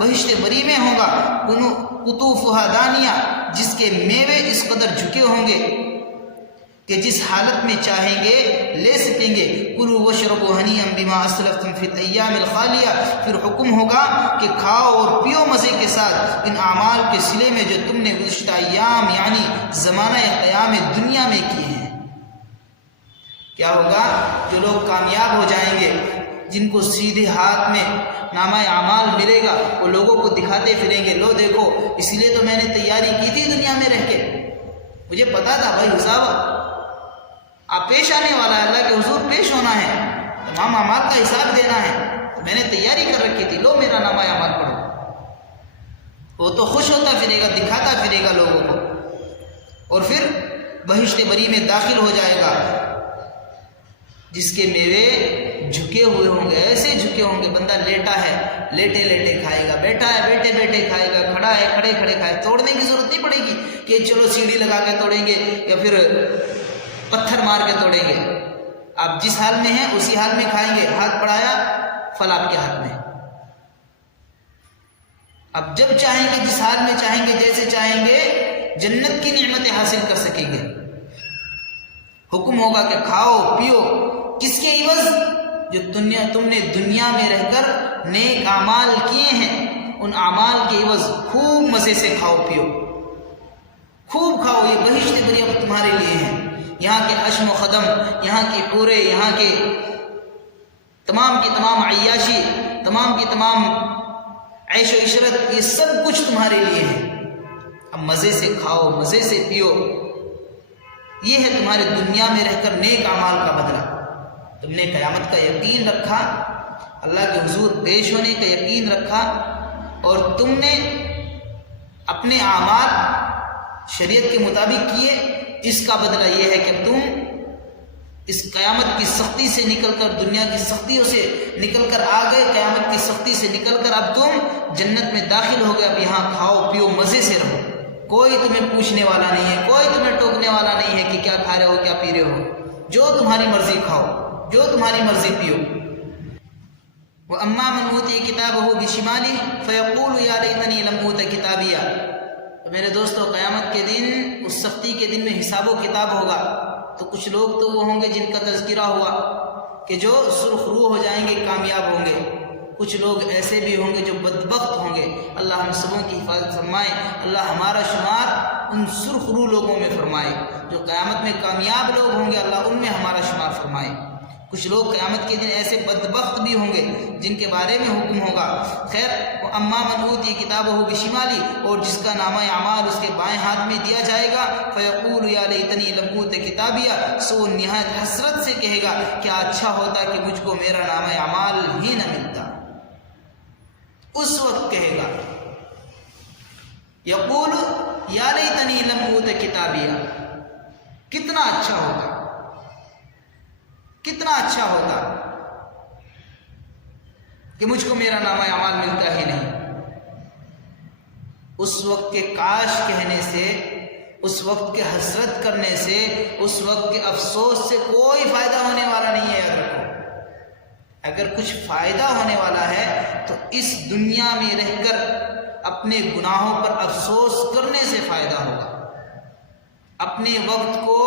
بہشت بری میں ہوگا، قطوفها دانیہ، جس کے میوے اس قدر جھکے ہوں گے کہ جس حالت میں چاہیں گے لے سکیں گے۔ کلوا واشربوا ہنیئا بما اسلفتم فی الایام الخالیہ، پھر حکم ہوگا کہ کھاؤ اور پیو مزے کے ساتھ ان اعمال کے صلے میں جو تم نے گزشتہ ایام یعنی زمانہ قیام دنیا میں کیے ہیں۔ کیا ہوگا؟ جو لوگ کامیاب ہو جائیں گے، جن کو سیدھے ہاتھ میں نامہ اعمال ملے گا، وہ لوگوں کو دکھاتے پھریں گے لو دیکھو، اس لیے تو میں نے تیاری کی تھی دنیا میں رہ کے، مجھے پتا تھا بھائی حساب آپ پیش آنے والا ہے، اللہ کے حضور پیش ہونا ہے، تمام اعمال کا حساب دینا ہے، تو میں نے تیاری کر رکھی تھی، لو میرا نامہ اعمال پڑھو۔ وہ تو خوش ہوتا پھرے گا، دکھاتا پھرے گا لوگوں کو، اور پھر بہشت بری میں داخل ہو جائے گا، جس کے میوے جھکے ہوئے ہوں گے، ایسے جھکے ہوں گے، بندہ لیٹا ہے لیٹے لیٹے کھائے گا، بیٹھا ہے بیٹھے بیٹھے کھائے گا، کھڑا ہے کھڑے کھڑے کھائے، توڑنے کی ضرورت نہیں پڑے گی کہ چلو سیڑھی لگا کے توڑیں گے یا پھر پتھر مار کے توڑیں گے۔ آپ جس حال میں ہیں اسی حال میں کھائیں گے، ہاتھ بڑھایا پھل آپ کے ہاتھ میں، اب جب چاہیں گے، جس حال میں چاہیں گے، جیسے چاہیں گے، جنت کی نعمتیں حاصل کر سکیں گے۔ حکم ہوگا کہ کھاؤ پیو، کس کے عوض؟ جو تم نے دنیا میں رہ کر نیک اعمال کیے ہیں، ان اعمال کے عوض خوب مزے سے کھاؤ پیو، خوب کھاؤ، یہ بہشت بری اب تمہارے لیے ہیں۔ یہاں کے اشم و خدم، یہاں کے پورے، یہاں کے تمام کی تمام عیاشی، تمام کی تمام عیش و عشرت، یہ سب کچھ تمہارے لیے ہے۔ اب مزے سے کھاؤ، مزے سے پیو، یہ ہے تمہارے دنیا میں رہ کر نیک اعمال کا بدلہ۔ تم نے قیامت کا یقین رکھا، اللہ کے حضور پیش ہونے کا یقین رکھا، اور تم نے اپنے اعمال شریعت کے مطابق کیے، اس کا بدلہ یہ ہے کہ تم اس قیامت کی سختی سے نکل کر، دنیا کی سختیوں سے نکل کر آ گئے، قیامت کی سختی سے نکل کر اب تم جنت میں داخل ہو گئے۔ اب یہاں کھاؤ پیو، مزے سے رہو، کوئی تمہیں پوچھنے والا نہیں ہے، کوئی تمہیں ٹوکنے والا نہیں ہے کہ کیا کھا رہے ہو، کیا پی رہے ہو، جو تمہاری مرضی کھاؤ، جو تمہاری مرضی پیو۔ وَأَمَّا مَنْ أُوتِيَ كِتَابَهُ بِشِمَالِهِ فَيَقُولُ يَا لَيْتَنِي لَمْ أُوتَ كِتَابِيَهْ۔ تو میرے دوستو، قیامت کے دن، اس سختی کے دن میں حساب و کتاب ہوگا، تو کچھ لوگ تو وہ ہوں گے جن کا تذکرہ ہوا کہ جو سرخ رو ہو جائیں گے، کامیاب ہوں گے۔ کچھ لوگ ایسے بھی ہوں گے جو بدبخت ہوں گے۔ اللہ ہم سبوں کی حفاظت فرمائے، اللہ ہمارا شمار ان سرخ رو لوگوں میں فرمائے۔ جو قیامت میں کامیاب لوگ ہوں گے، اللہ ان میں ہمارا شمار فرمائے۔ کچھ لوگ قیامت کے دن ایسے بدبخت بھی ہوں گے جن کے بارے میں حکم ہوگا، خیر وَأَمَّا مَنْ أُوتِيَ كِتَابَهُ بِشِمَالِهِ، اور جس کا نامہ اعمال اس کے بائیں ہاتھ میں دیا جائے گا، فَيَقُولُ يَا لَيْتَنِي لَمْ أُوتَ كِتَابِيَهْ، سو نہایت حسرت سے کہے گا کیا اچھا ہوتا کہ مجھ کو میرا نامہ اعمال ہی نہ ملتا۔ اس وقت کہے گا، یقول یا لیتنی لم اوت کتابیہ، کتنا اچھا ہوتا، کتنا اچھا ہوتا کہ مجھ کو میرا نامہ اعمال ملتا ہی نہیں۔ اس وقت کے کاش کہنے سے، اس وقت کے حسرت کرنے سے، اس وقت کے افسوس سے کوئی فائدہ ہونے والا نہیں ہے۔ یاد رکھو، اگر کچھ فائدہ ہونے والا ہے تو اس دنیا میں رہ کر اپنے گناہوں پر افسوس کرنے سے فائدہ ہوگا۔ اپنے وقت کو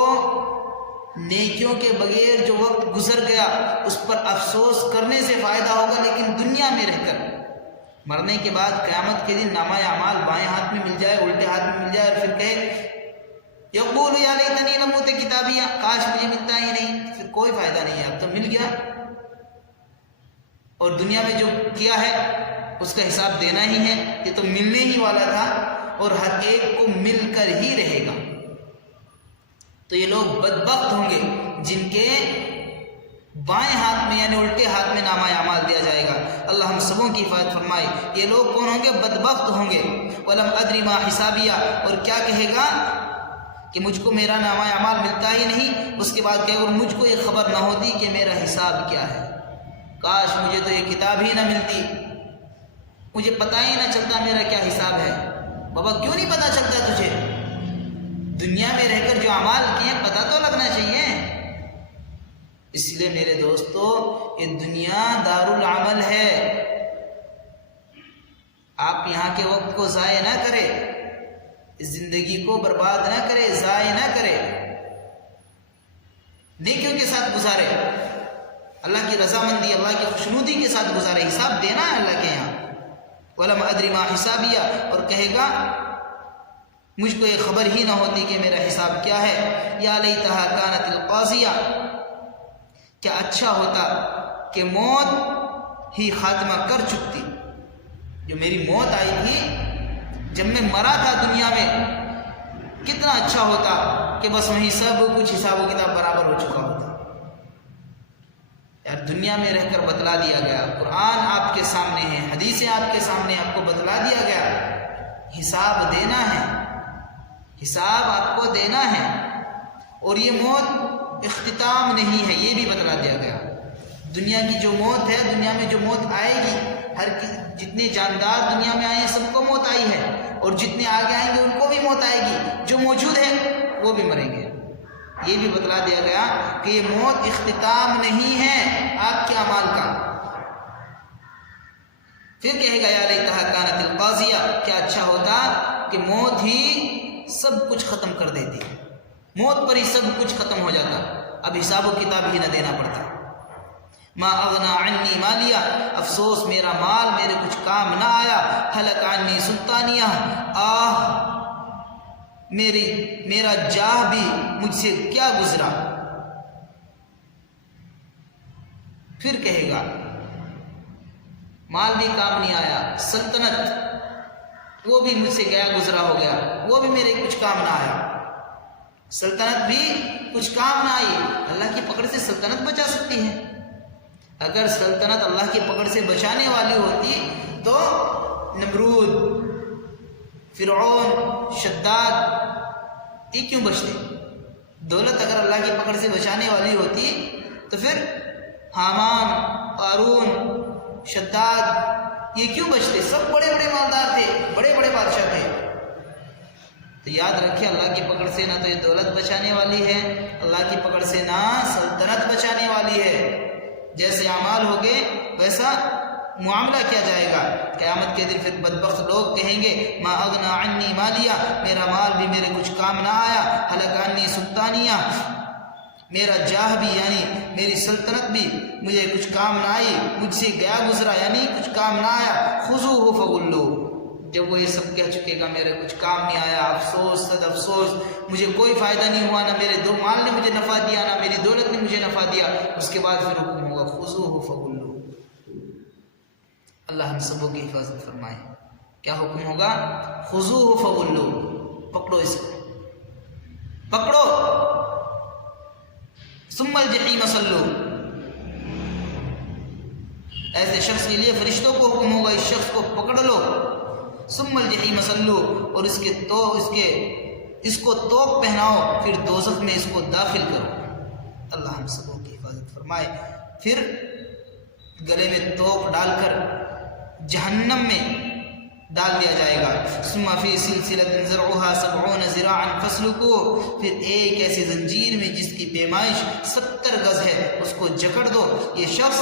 نیکیوں کے بغیر جو وقت گزر گیا اس پر افسوس کرنے سے فائدہ ہوگا، لیکن دنیا میں رہ کر، مرنے کے بعد قیامت کے دن نامہ اعمال بائیں ہاتھ میں مل جائے، الٹے ہاتھ میں مل جائے، اور پھر کہے یقول یا لیتنی لم اوت کتابیہ، کاش مجھے ملتا ہی نہیں، پھر کوئی فائدہ نہیں ہے، اب تو مل گیا، اور دنیا میں جو کیا ہے اس کا حساب دینا ہی ہے، یہ تو ملنے ہی والا تھا اور ہر ایک کو مل کر ہی رہے گا۔ تو یہ لوگ بدبخت ہوں گے جن کے بائیں ہاتھ میں یعنی الٹے ہاتھ میں نامہ اعمال دیا جائے گا۔ اللہ ہم سبوں کی حفاظت فرمائے۔ یہ لوگ کون ہوں گے؟ بدبخت ہوں گے۔ وَلَمْ أَدْرِ مَا حِسَابِيَا، اور کیا کہے گا کہ مجھ کو میرا نامہ اعمال ملتا ہی نہیں، اس کے بعد کہے گا مجھ کو یہ خبر نہ ہوتی کہ میرا حساب کیا ہے، کاش مجھے تو یہ کتاب ہی نہ ملتی، مجھے پتہ ہی نہ چلتا میرا کیا حساب ہے۔ بابا کیوں نہیں پتہ چلتا تجھے؟ دنیا میں رہ کر جو اعمال کیے پتہ تو لگنا چاہیے۔ اس لیے میرے دوستو، یہ دنیا دارالعمل ہے، آپ یہاں کے وقت کو ضائع نہ کرے، اس زندگی کو برباد نہ کرے، ضائع نہ کرے، نیکیوں کے ساتھ گزارے، اللہ کی رضامندی، اللہ کی خوشنودی کے ساتھ گزارے، حساب دینا ہے اللہ کے یہاں۔ وَلَمْ أَدْرِ مَا حِسَابِيَا، اور کہے گا مجھ کو یہ خبر ہی نہ ہوتی کہ میرا حساب کیا ہے۔ یا لیتہا کانت القاضیہ، کیا اچھا ہوتا کہ موت ہی خاتمہ کر چکتی، جو میری موت آئی تھی جب میں مرا تھا دنیا میں، کتنا اچھا ہوتا کہ بس وہیں سب کچھ حساب و کتاب برابر ہو چکا ہوتا۔ یار دنیا میں رہ کر بتلا دیا گیا، قرآن آپ کے سامنے ہے، حدیثیں آپ کے سامنے، آپ کو بتلا دیا گیا، حساب دینا ہے، حساب آپ کو دینا ہے، اور یہ موت اختتام نہیں ہے، یہ بھی بتلا دیا گیا۔ دنیا کی جو موت ہے، دنیا میں جو موت آئے گی، جتنے جاندار دنیا میں آئے ہیں سب کو موت آئی ہے، اور جتنے آگے آئیں گے ان کو بھی موت آئے گی، جو موجود ہے وہ بھی مریں گے۔ یہ بھی بتلا دیا گیا کہ یہ موت اختتام نہیں ہے آپ کے اعمال کا، پھر کہے گا یا لیتہا کانت القاضیہ، کیا اچھا ہوتا کہ موت ہی سب کچھ ختم کر دیتی، موت پر ہی سب کچھ ختم ہو جاتا، اب حساب و کتاب ہی نہ دینا پڑتا۔ ما اغنا عنی مالیہ، افسوس میرا مال میرے کچھ کام نہ آیا، ہلک عنی سلطانیہ، میرا جاہ بھی مجھ سے کیا گزرا۔ پھر کہے گا مال بھی کام نہیں آیا، سلطنت وہ بھی مجھ سے گیا گزرا ہو گیا، وہ بھی میرے کچھ کام نہ آیا، سلطنت بھی کچھ کام نہ آئی۔ اللہ کی پکڑ سے سلطنت بچا سکتی ہے؟ اگر سلطنت اللہ کی پکڑ سے بچانے والی ہوتی تو نمرود، فرعون، شداد یہ کیوں بچتے؟ دولت اگر اللہ کی پکڑ سے بچانے والی ہوتی تو پھر حامان، قارون، شداد یہ کیوں بچتے؟ سب بڑے بڑے مالدار تھے، بڑے بڑے بادشاہ تھے۔ تو یاد رکھیں اللہ کی پکڑ سے نہ تو یہ دولت بچانے والی ہے، اللہ کی پکڑ سے نہ سلطنت بچانے والی ہے۔ جیسے اعمال ہو گئے ویسا معاملہ کیا جائے گا۔ قیامت کے دن پھر بدبخت لوگ کہیں گے ما اغنا عنی مالیہ، میرا مال بھی میرے کچھ کام نہ آیا، ہلک عنی سلطانیہ، میرا جاہ بھی یعنی میری سلطنت بھی مجھے کچھ کام نہ آئی، مجھ سے گیا گزرا یعنی کچھ کام نہ آیا۔ خذوہ فغلوہ، جب وہ یہ سب کہہ چکے گا میرے کچھ کام نہیں آیا، افسوس صد افسوس، مجھے کوئی فائدہ نہیں ہوا، نہ میرے دو مال نے مجھے نفع دیا، نہ میری دولت نے مجھے نفع دیا، اس کے بعد پھر حکم ہوگا خذوہ فغلوہ۔ اللہ ہم سبوں کی حفاظت فرمائے۔ کیا حکم ہوگا؟ خذوہ فغلوہ، پکڑو اس کو، پکڑو۔ ثم الجحیم صلوہ، ایسے شخص کے لیے فرشتوں کو حکم ہوگا اس شخص کو پکڑ لو۔ ثم الجحیم صلوہ، اور اس کو توق پہناؤ، پھر دوزخ میں اس کو داخل کرو۔ اللہ ہم سبوں کی حفاظت فرمائے۔ پھر گلے میں توق ڈال کر جہنم میں ڈال دیا جائے گا۔ ثم فی سلسلۃ ذرعها 70 ذراعا فاسلکوہ، پھر ایک ایسی زنجیر میں جس کی پیمائش 70 گز ہے اس کو جکڑ دو۔ یہ شخص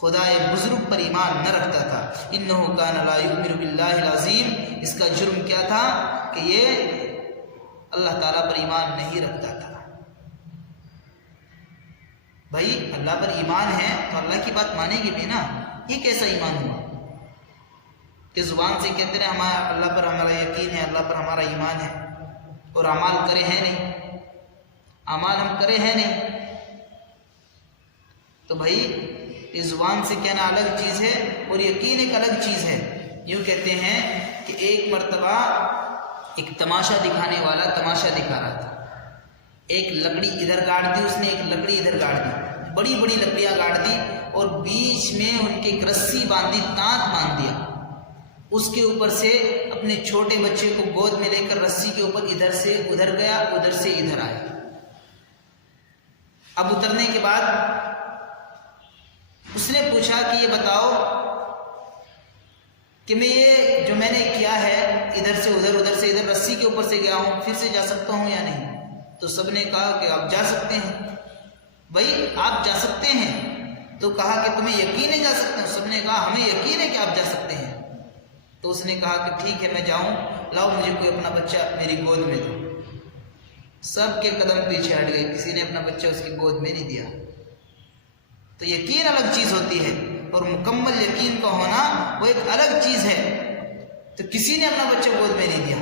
خدائے بزرگ پر ایمان نہ رکھتا تھا۔ انہ کان لا یؤمن باللہ العظیم، اس کا جرم کیا تھا کہ یہ اللہ تعالیٰ پر ایمان نہیں رکھتا تھا۔ بھائی اللہ پر ایمان ہے تو اللہ کی بات مانیں گے بھی نا۔ یہ کیسا ایمان ہوا کہ زبان سے کہتے رہے ہمارا اللہ پر ہمارا یقین ہے، اللہ پر ہمارا ایمان ہے، اور اعمال کرے ہیں نہیں، اعمال ہم کرے ہیں نہیں۔ تو بھائی یہ زبان سے کہنا الگ چیز ہے اور یقین ایک الگ چیز ہے۔ یوں کہتے ہیں کہ ایک مرتبہ ایک تماشا دکھانے والا تماشا دکھا رہا تھا، ایک لکڑی ادھر گاڑ دی اس نے، ایک لکڑی ادھر گاڑ دی، بڑی بڑی لکڑیاں گاڑ دی اور بیچ میں ان کی ایک رسی باندھی، تانت باندھ دیا، اس کے اوپر سے اپنے چھوٹے بچے کو گود میں لے کر رسی کے اوپر ادھر سے ادھر گیا، ادھر سے ادھر آیا۔ اب اترنے کے بعد اس نے پوچھا کہ یہ بتاؤ کہ میں نے کیا ہے، ادھر سے ادھر، ادھر سے ادھر، رسی کے اوپر سے گیا ہوں، پھر سے جا سکتا ہوں یا نہیں؟ تو سب نے کہا کہ آپ جا سکتے ہیں۔ بھائی آپ جا سکتے ہیں تو کہا کہ تمہیں یقین ہے جا سکتے ہیں؟ سب نے کہا ہمیں یقین ہے کہ آپ جا سکتے ہیں۔ تو اس نے کہا کہ ٹھیک ہے میں جاؤں، لاؤ مجھے کوئی اپنا بچہ میری گود میں دو۔ سب کے قدم پیچھے ہٹ گئے، کسی نے اپنا بچہ اس کی گود میں نہیں دیا۔ تو یقین الگ چیز ہوتی ہے اور مکمل یقین کا ہونا وہ ایک الگ چیز ہے۔ تو کسی نے اپنا بچہ گود میں نہیں دیا۔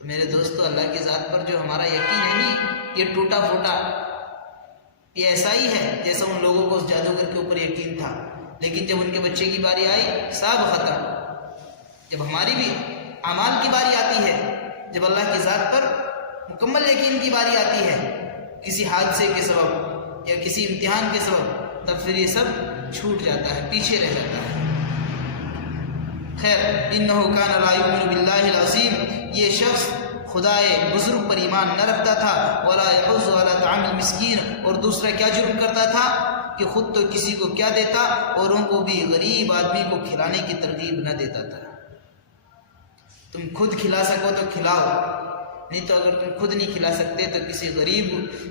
تو میرے دوستو اللہ کی ذات پر جو ہمارا یقین ہے نہیں، یہ ٹوٹا پھوٹا، یہ ایسا ہی ہے جیسا ان لوگوں کو اس جادوگر کے اوپر یقین تھا، لیکن جب ان کے بچے کی باری آئی صاحب ختم۔ جب ہماری بھی اعمال کی باری آتی ہے، جب اللہ کی ذات پر مکمل یقین کی باری آتی ہے کسی حادثے کے سبب یا کسی امتحان کے سبب، تب پھر یہ سب چھوٹ جاتا ہے، پیچھے رہ جاتا ہے۔ خیر، انہ کان لا یؤمن باللہ العظیم، یہ شخص خدائے بزرگ پر ایمان نہ رکھتا تھا، ولا یحض علی طعام المسکین، اور دوسرا کیا جرم کرتا تھا کہ خود تو کسی کو کیا دیتا، اوروں کو بھی غریب آدمی کو کھلانے کی ترغیب نہ دیتا تھا۔ تم خود کھلا سکو تو کھلاؤ، نہیں تو اگر تم خود نہیں کھلا سکتے تو کسی غریب،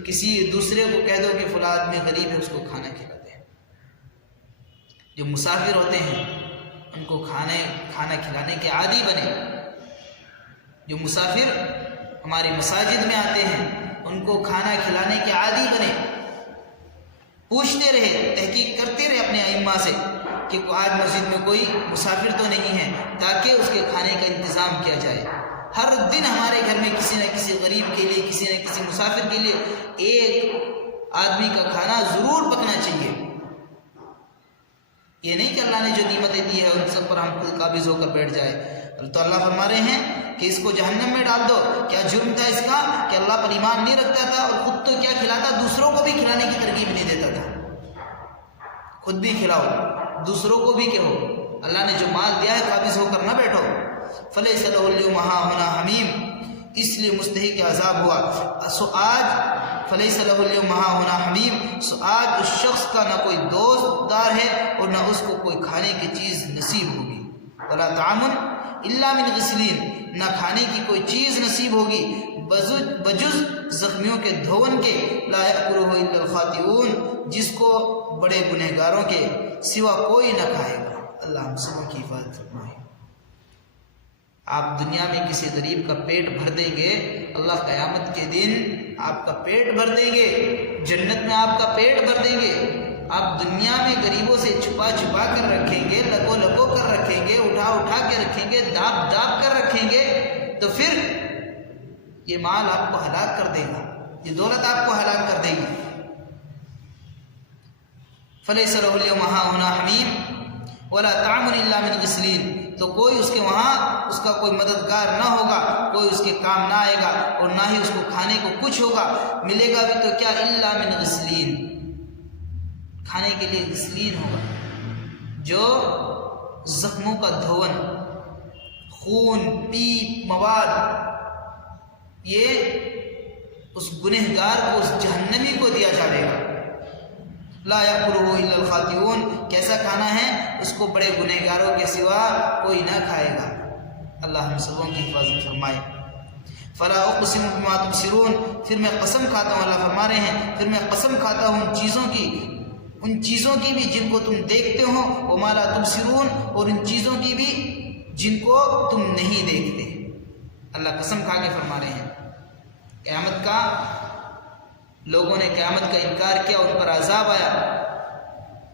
کسی دوسرے کو کہہ دو کہ فلاں آدمی غریب ہے اس کو کھانا کھلا دے۔ جو مسافر ہوتے ہیں ان کو کھانا کھلانے کے عادی بنے. جو مسافر ہماری مساجد میں آتے ہیں ان کو کھانا کھلانے کے عادی بنے. پوچھتے رہے، تحقیق کرتے رہے اپنے ائمہ سے کہ آج مسجد میں کوئی مسافر تو نہیں ہے، تاکہ اس کے کھانے کا انتظام کیا جائے. ہر دن ہمارے گھر میں کسی نہ کسی غریب کے لیے، کسی نہ کسی مسافر کے لیے ایک آدمی کا کھانا ضرور پکنا چاہیے. یہ نہیں کہ اللہ نے جو نعمتیں دی ہے ان سب پر ہم خود قابض ہو کر بیٹھ جائے. تو اللہ فرما رہے ہیں کہ اس کو جہنم میں ڈال دو. کیا جرم تھا اس کا کہ اللہ پر ایمان نہیں رکھتا تھا اور خود تو کیا کھلاتا، دوسروں کو بھی کھلانے کی ترغیب نہیں دیتا تھا. خود بھی کھلاؤ، دوسروں کو بھی کہو. اللہ نے جو مال دیا ہے قابض ہو کر نہ بیٹھو. فلیس لہ اليوم ہاہنا حمیم، اس لیے مستحق عذاب ہوا. سو آج فلیس لہ اليوم ہاہنا حمیم، سو آج اس شخص کا نہ کوئی دوست دار ہے اور نہ اس کو کوئی کھانے کی چیز نصیب ہوگی. ولا طعام الا من غسلین، نہ کھانے کی کوئی چیز نصیب ہوگی بجز زخمیوں کے دھون کے. لا یأکلہ الا الخاطئون، جس کو بڑے گنہگاروں کے سوا کوئی نہ کھائے گا. اللہ ہم سب کی حفاظت فرمائے. آپ دنیا میں کسی غریب کا پیٹ بھر دیں گے، اللہ قیامت کے دن آپ کا پیٹ بھر دیں گے، جنت میں آپ کا پیٹ بھر دیں گے. آپ دنیا میں غریبوں سے چھپا چھپا کر رکھیں گے، لگو لگو کر رکھیں گے، اٹھا اٹھا کے رکھیں گے، داب داب کر رکھیں گے، تو پھر یہ مال آپ کو ہلاک کر دے گا، یہ دولت آپ کو ہلاک کر دے گی. فلیس لہ اليوم ہاہنا حمیم ولا طعام الا من غسلین، تو کوئی اس کے وہاں اس کا کوئی مددگار نہ ہوگا، کوئی اس کے کام نہ آئے گا اور نہ ہی اس کو کھانے کو کچھ ہوگا. ملے گا بھی تو کیا، الا من غسلین، کھانے کے لیے غسلین ہوگا، جو زخموں کا دھون، خون، پیپ، مواد، یہ اس گنہگار کو، اس جہنمی کو دیا جائے گا. لا یأکلہ الا الخاطئون، کیسا کھانا ہے، اس کو بڑے گنہگاروں کے سوا کوئی نہ کھائے گا. اللہ ہم سبوں کی حفاظت فرمائے. فلا اقسم بما تبصرون، پھر میں قسم کھاتا ہوں، اللہ فرما رہے ہیں پھر میں قسم کھاتا ہوں ان چیزوں کی بھی جن کو تم دیکھتے ہو، وما لا تبصرون، اور ان چیزوں کی بھی جن کو تم نہیں دیکھتے. اللہ قسم کھا کے فرما رہے ہیں قیامت کا، لوگوں نے قیامت کا انکار کیا، ان پر عذاب آیا.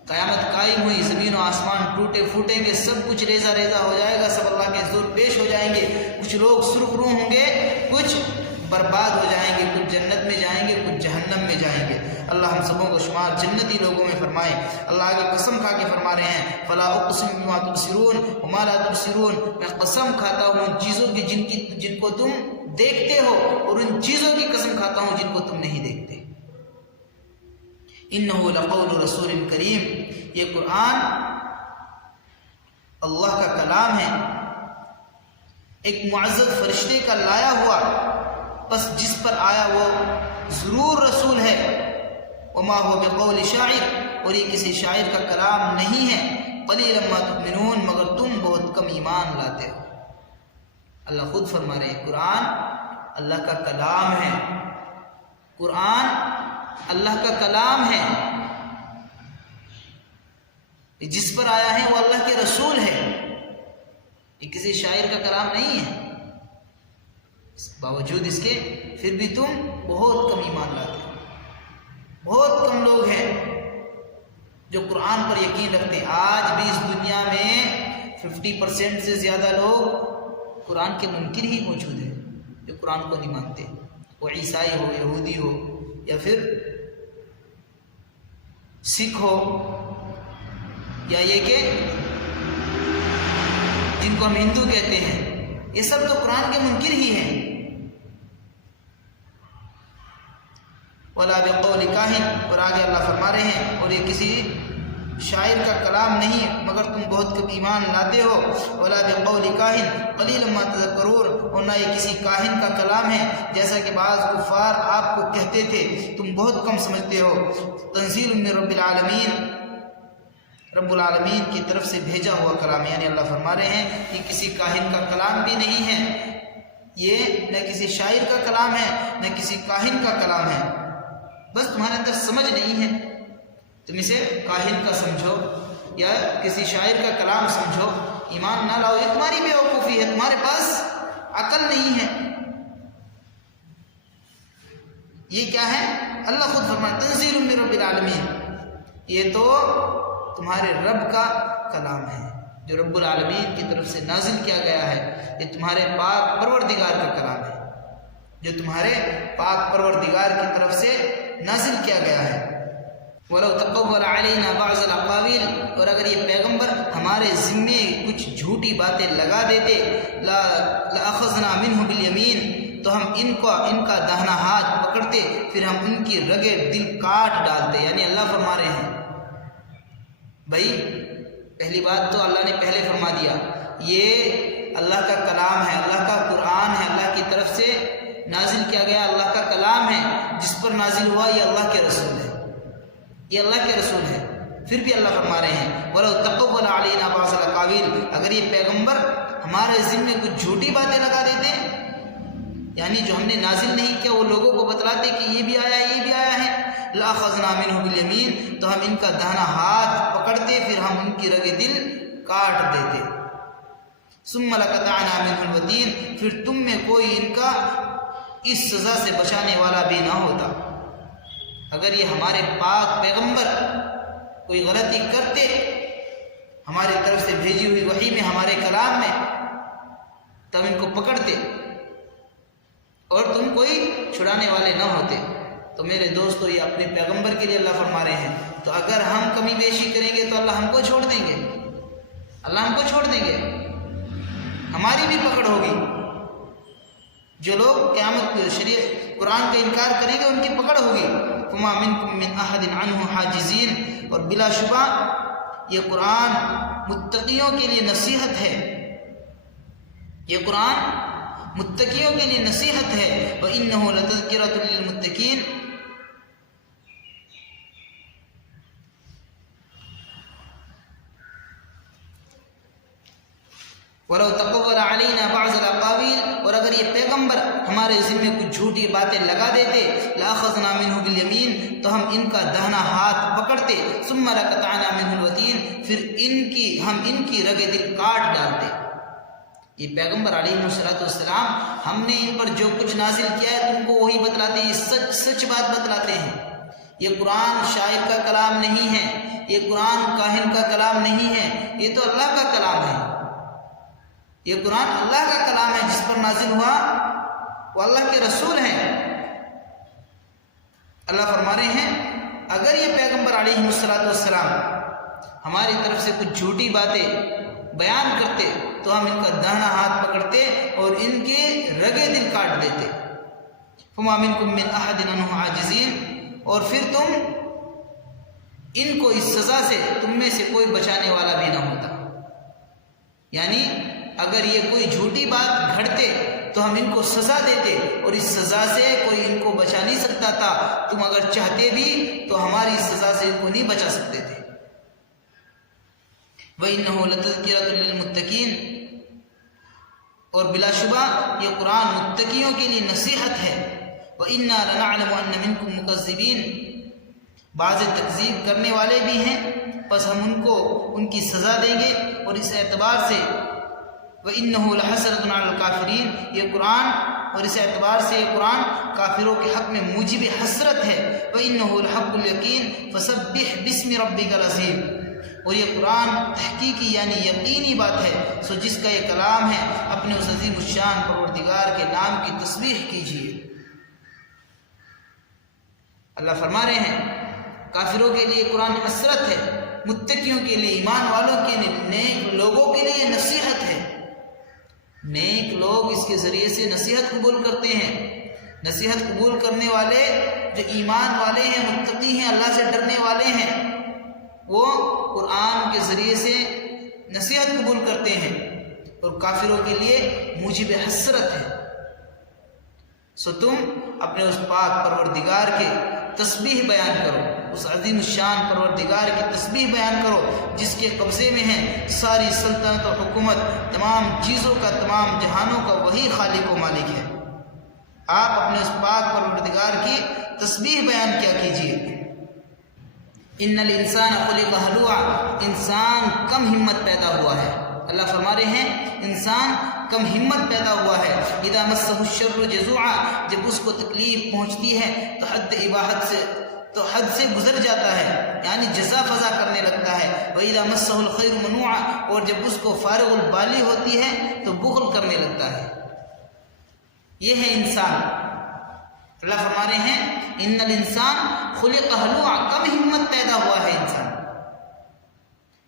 قیامت قائم ہوئی، زمین و آسمان ٹوٹے پھوٹیں گے، سب کچھ ریزہ ریزہ ہو جائے گا، سب اللہ کے حضور پیش ہو جائیں گے. کچھ لوگ سرخ روح ہوں گے، کچھ برباد ہو جائیں گے، کچھ جنت میں جائیں گے، کچھ جہنم میں جائیں گے. اللہ ہم سبوں کو شمار جنتی لوگوں میں فرمائے. اللہ آگے قسم کھا کے فرما رہے ہیں فلا اقسم بما تبصرون وما لا تبصرون، میں قسم کھاتا ہوں ان چیزوں کی جن کو تم دیکھتے ہو، اور ان چیزوں کی قسم کھاتا ہوں جن کو تم نہیں دیکھتے. انہ لقول رسول کریم، یہ قرآن اللہ کا کلام ہے، ایک معزز فرشتے کا لایا ہوا، بس جس پر آیا وہ ضرور رسول ہے. وما هو بقول شاعر، اور یہ کسی شاعر کا کلام نہیں ہے. قلیلا ما تؤمنون، مگر تم بہت کم ایمان لاتے ہو. اللہ خود فرما رہے ہیں قرآن اللہ کا کلام ہے، قرآن اللہ کا کلام ہے. جس پر آیا ہے وہ اللہ کے رسول ہے، یہ کسی شاعر کا کلام نہیں ہے. باوجود اس کے پھر بھی تم بہت کم ایمان لاتے ہو. بہت کم لوگ ہیں جو قرآن پر یقین رکھتے ہیں. آج بھی اس دنیا میں 50% سے زیادہ لوگ قرآن کے منکر ہی موجود ہیں، جو قرآن کو نہیں مانتے. وہ عیسائی ہو، یہودی ہو، یا پھر سکھ ہو، یا یہ کہ جن کو ہم ہندو کہتے ہیں، یہ سب تو قرآن کے منکر ہی ہیں. ولا بقول کاہن، اور آگے اللہ فرما رہے ہیں اور یہ کسی شاعر کا کلام نہیں مگر تم بہت کم ایمان لاتے ہو. ولا بقول کاہن قلیلا ما تذکرون، اور نہ یہ کسی کاہن کا کلام ہے جیسا کہ بعض کفار آپ کو کہتے تھے، تم بہت کم سمجھتے ہو. تنزیل من رب العالمین، رب العالمین کی طرف سے بھیجا ہوا کلام، یعنی اللہ فرما رہے ہیں یہ کسی کاہن کا کلام بھی نہیں ہے، یہ نہ کسی شاعر کا کلام ہے نہ کسی کاہن کا کلام ہے. بس تمہارے اندر سمجھ نہیں ہے، تم اسے کاہن کا سمجھو، یا کسی شاعر کا کلام سمجھو، ایمان نہ لاؤ، یہ تمہاری بیوقوفی ہے، تمہارے پاس عقل نہیں ہے۔ یہ کیا ہے؟ اللہ خود فرماتا ہے تنزیل من رب العالمین، یہ تو تمہارے رب کا کلام ہے جو رب العالمین کی طرف سے نازل کیا گیا ہے، یہ تمہارے پاک پروردگار کا کلام ہے جو تمہارے پاک پروردگار کی طرف سے نازل کیا گیا ہے۔ وَلَوْ تَقَوَّلَ عَلَيْنَا بَعْضَ الْأَقَاوِيلِ، اور اگر یہ پیغمبر ہمارے ذمے کچھ جھوٹی باتیں لگا دیتے، لَأَخَذْنَا مِنْهُ بِالْيَمِينِ، تو ہم ان کا داہنا ہاتھ پکڑتے، پھر ہم ان کی رگے دل کاٹ ڈالتے۔ یعنی اللہ فرما رہے ہیں بھائی پہلی بات تو اللہ نے پہلے فرما دیا یہ اللہ کا کلام ہے، اللہ کا قرآن ہے، اللہ کی طرف سے نازل کیا گیا اللہ کا کلام ہے، جس پر نازل ہوا یہ اللہ کے رسول ہے، یہ اللہ کے رسول ہے۔ پھر بھی اللہ فرما رہے ہیں وَلَوْ تَقَوَّلَ عَلَيْنَا بَعْضَ الْأَقَاوِيلِ، اگر یہ پیغمبر ہمارے ذمے کچھ جھوٹی باتیں لگا دیتے، یعنی جو ہم نے نازل نہیں کیا وہ لوگوں کو بتلاتے کہ یہ بھی آیا ہے، یہ بھی آیا ہے، لَأَخَذْنَا مِنْهُ بِالْيَمِينِ، تو ہم ان کا داہنا ہاتھ پکڑتے، پھر ہم ان کی رگے دل کاٹ دیتے۔ ثُمَّ لَقَطَعْنَا مِنْهُ الْوَتِينَ، پھر تم میں کوئی ان کا اس سزا سے بچانے والا بھی نہ ہوتا۔ اگر یہ ہمارے پاک پیغمبر کوئی غلطی کرتے ہماری طرف سے بھیجی ہوئی وحی میں، ہمارے کلام میں، تب ان کو پکڑتے اور تم کوئی چھڑانے والے نہ ہوتے۔ تو میرے دوستو یہ اپنے پیغمبر کے لیے اللہ فرما رہے ہیں، تو اگر ہم کمی بیشی کریں گے تو اللہ ہم کو چھوڑ دیں گے، اللہ ہم کو چھوڑ دیں گے، ہماری بھی پکڑ ہوگی۔ جو لوگ قیامت میں شریعت قرآن کا انکار کریں گے ان کی پکڑ ہوگی۔ فما منکم من احد عنہ حاجزین، اور بلا شبہ یہ قرآن متقیوں کے لیے نصیحت ہے، یہ قرآن متقیوں کے لیے نصیحت ہے۔ وَإِنَّهُ لَتَذْكِرَةٌ لِّلْمُتَّقِينَ، وَلَوْ تَقَوَّلَ عَلَيْنَا بَعْضَ الْأَقَاوِيلِ، اور اگر یہ پیغمبر ہمارے ذمے کچھ جھوٹی باتیں لگا دیتے، لَأَخَذْنَا مِنْهُ بِالْيَمِينِ، تو ہم ان کا داہنا ہاتھ پکڑتے، ثُمَّ لَقَطَعْنَا مِنْهُ الْوَتِينَ، پھر ہم ان کی رگے دل کاٹ ڈالتے۔ یہ پیغمبر علیہ السلام ہم نے ان پر جو کچھ نازل کیا ہے تم کو وہی بتلاتے ہیں، یہ سچ بات بتلاتے ہیں۔ یہ قرآن شاعر کا کلام نہیں ہے، یہ قرآن کاہن کا کلام نہیں ہے، یہ تو اللہ کا کلام ہے، یہ قرآن اللہ کا کلام ہے، جس پر نازل ہوا وہ اللہ کے رسول ہیں۔ اللہ فرما رہے ہیں اگر یہ پیغمبر علیہ السلام ہماری طرف سے کچھ جھوٹی باتیں بیان کرتے تو ہم ان کا داہنا ہاتھ پکڑتے اور ان کے رگے دل کاٹ دیتے۔ فما منکم من احد عنہ عاجزین، اور پھر تم ان کو اس سزا سے تم میں سے کوئی بچانے والا بھی نہ ہوتا۔ یعنی اگر یہ کوئی جھوٹی بات گھڑتے تو ہم ان کو سزا دیتے، اور اس سزا سے کوئی ان کو بچا نہیں سکتا تھا، تم اگر چاہتے بھی تو ہماری سزا سے ان کو نہیں بچا سکتے تھے۔ وَإِنَّهُ لَتَذْكِرَةٌ لِّلْمُتَّقِينَ، اور بلا شبہ یہ قرآن متقیوں کے لیے نصیحت ہے۔ وَإِنَّا لَنَعْلَمُ أَنَّ مِنْكُمْ مُكَذِّبِينَ، بعض تکذیب کرنے والے بھی ہیں، پس ہم ان کو ان کی سزا دیں گے۔ اور اس اعتبار سے وَإِنَّهُ لَحَسْرَةٌ عَلَى الْكَافِرِينَ، یہ قرآن، اور اس اعتبار سے یہ قرآن کافروں کے حق میں موجب حسرت ہے۔ وَإِنَّهُ لَحَقُّ الْيَقِينِ فَسَبِّحْ بِاسْمِ رَبِّكَ الْعَظِيمِ، اور یہ قرآن تحقیقی یعنی یقینی بات ہے، سو جس کا یہ کلام ہے اپنے اس عظیم الشان پروردگار کے نام کی تسبیح کیجیے۔ اللہ فرما رہے ہیں کافروں کے لیے قرآن حسرت ہے، متقیوں کے لیے، ایمان والوں کے لیے، نیک لوگوں کے لیے نصیحت ہے۔ نیک لوگ اس کے ذریعے سے نصیحت قبول کرتے ہیں۔ نصیحت قبول کرنے والے جو ایمان والے ہیں، متقی ہیں، اللہ سے ڈرنے والے ہیں، وہ قرآن کے ذریعے سے نصیحت قبول کرتے ہیں، اور کافروں کے لیے موجب حسرت ہے۔ سو تم اپنے اس پاک پروردگار کے تسبیح بیان کرو، اس عظیم الشان پروردگار کی تسبیح بیان کرو جس کے قبضے میں ہے ساری سلطنت و حکومت، تمام چیزوں کا، تمام جہانوں کا وہی خالق و مالک ہے۔ آپ اپنے اس پاک پروردگار کی تسبیح بیان کیا کیجیے۔ ان الانسان خلق ہلوعا، انسان کم ہمت پیدا ہوا ہے۔ اللہ فرما رہے ہیں انسان کم ہمت پیدا ہوا ہے۔ اذا مسہ الشر جزوعا، جب اس کو تکلیف پہنچتی ہے تو حد سے گزر جاتا ہے، یعنی جزا فضا کرنے لگتا ہے۔ وَإِذَا مَسَّهُ الْخَيْرُ مَنُوعًا، اور جب اس کو فارغ البالی ہوتی ہے تو بخل کرنے لگتا ہے۔ یہ ہے انسان۔ اللہ فرما رہے ہیں ان الانسان خلق ہلوعا، کم ہمت پیدا ہوا ہے انسان۔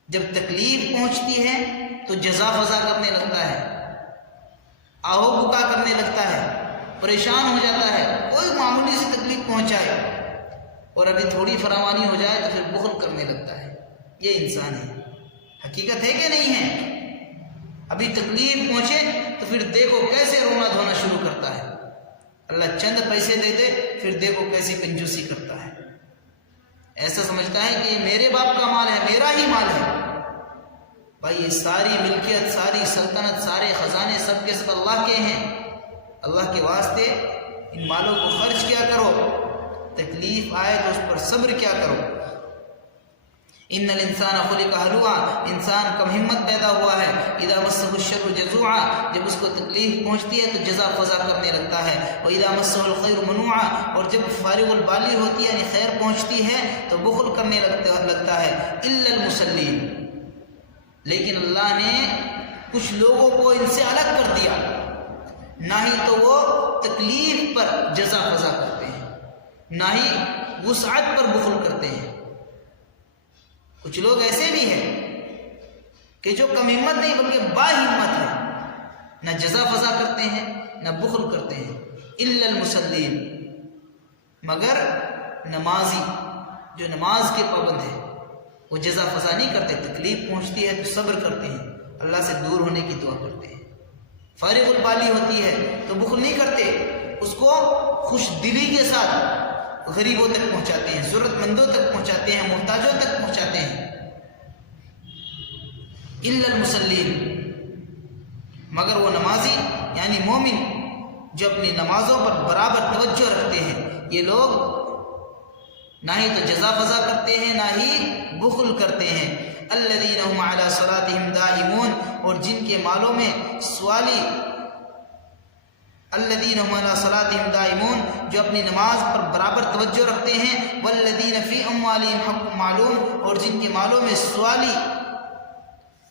جب تکلیف پہنچتی ہے تو جزا فضا کرنے لگتا ہے، آہو بکا کرنے لگتا ہے، پریشان ہو جاتا ہے۔ کوئی معمولی سی تکلیف پہنچائے اور ابھی تھوڑی فراوانی ہو جائے تو پھر بخل کرنے لگتا ہے۔ یہ انسان ہے۔ حقیقت ہے کہ نہیں ہے؟ ابھی تکلیف پہنچے تو پھر دیکھو کیسے رونا دھونا شروع کرتا ہے۔ اللہ چند پیسے دے دے پھر دیکھو کیسی کنجوسی کرتا ہے۔ ایسا سمجھتا ہے کہ یہ میرے باپ کا مال ہے، میرا ہی مال ہے۔ بھائی یہ ساری ملکیت، ساری سلطنت، سارے خزانے سب کے سب اللہ کے ہیں۔ اللہ کے واسطے ان مالوں کو خرچ کیا کرو، تکلیف آئے تو اس پر صبر کیا کرو۔ ان الانسان خلق ہلوعا، انسان کم ہمت پیدا ہوا ہے۔ اذا مسہ الشر جزوعا، جب اس کو تکلیف پہنچتی ہے تو جزا فضا کرنے لگتا ہے۔ واذا مسہ الخیر منوعا، اور جب فارغ البالی ہوتی ہے یعنی خیر پہنچتی ہے تو بخل کرنے لگتا ہے۔ الا المصلین، لیکن اللہ نے کچھ لوگوں کو ان سے الگ کر دیا، نہ ہی تو وہ تکلیف پر جزا فضا کرتے ہیں، نہ ہی وسعت پر بخل کرتے ہیں۔ کچھ لوگ ایسے بھی ہیں کہ جو کم ہمت نہیں بلکہ با ہمت ہے، نہ جزا فضا کرتے ہیں نہ بخل کرتے ہیں۔ الا المصلین، مگر نمازی جو نماز کے پابند ہے وہ جزا فضا نہیں کرتے، تکلیف پہنچتی ہے تو صبر کرتے ہیں، اللہ سے دور ہونے کی دعا کرتے ہیں۔ فارغ البالی ہوتی ہے تو بخل نہیں کرتے، اس کو خوش دلی کے ساتھ غریبوں تک پہنچاتے ہیں، ضرورت مندوں تک پہنچاتے ہیں، محتاجوں تک پہنچاتے ہیں۔ الا المصلین، مگر وہ نمازی یعنی مومن جو اپنی نمازوں پر برابر توجہ رکھتے ہیں، یہ لوگ نہ ہی تو جزا فضا کرتے ہیں نہ ہی بخل کرتے ہیں۔ الذین هم علی صلاتهم دائمون، اور جن کے مالوں میں سوالی، الذین هم علی صلاتهم دائمون، جو اپنی نماز پر برابر توجہ رکھتے ہیں۔ والذین فی اموالہم حق معلوم، اور جن کے مالوں میں سوالی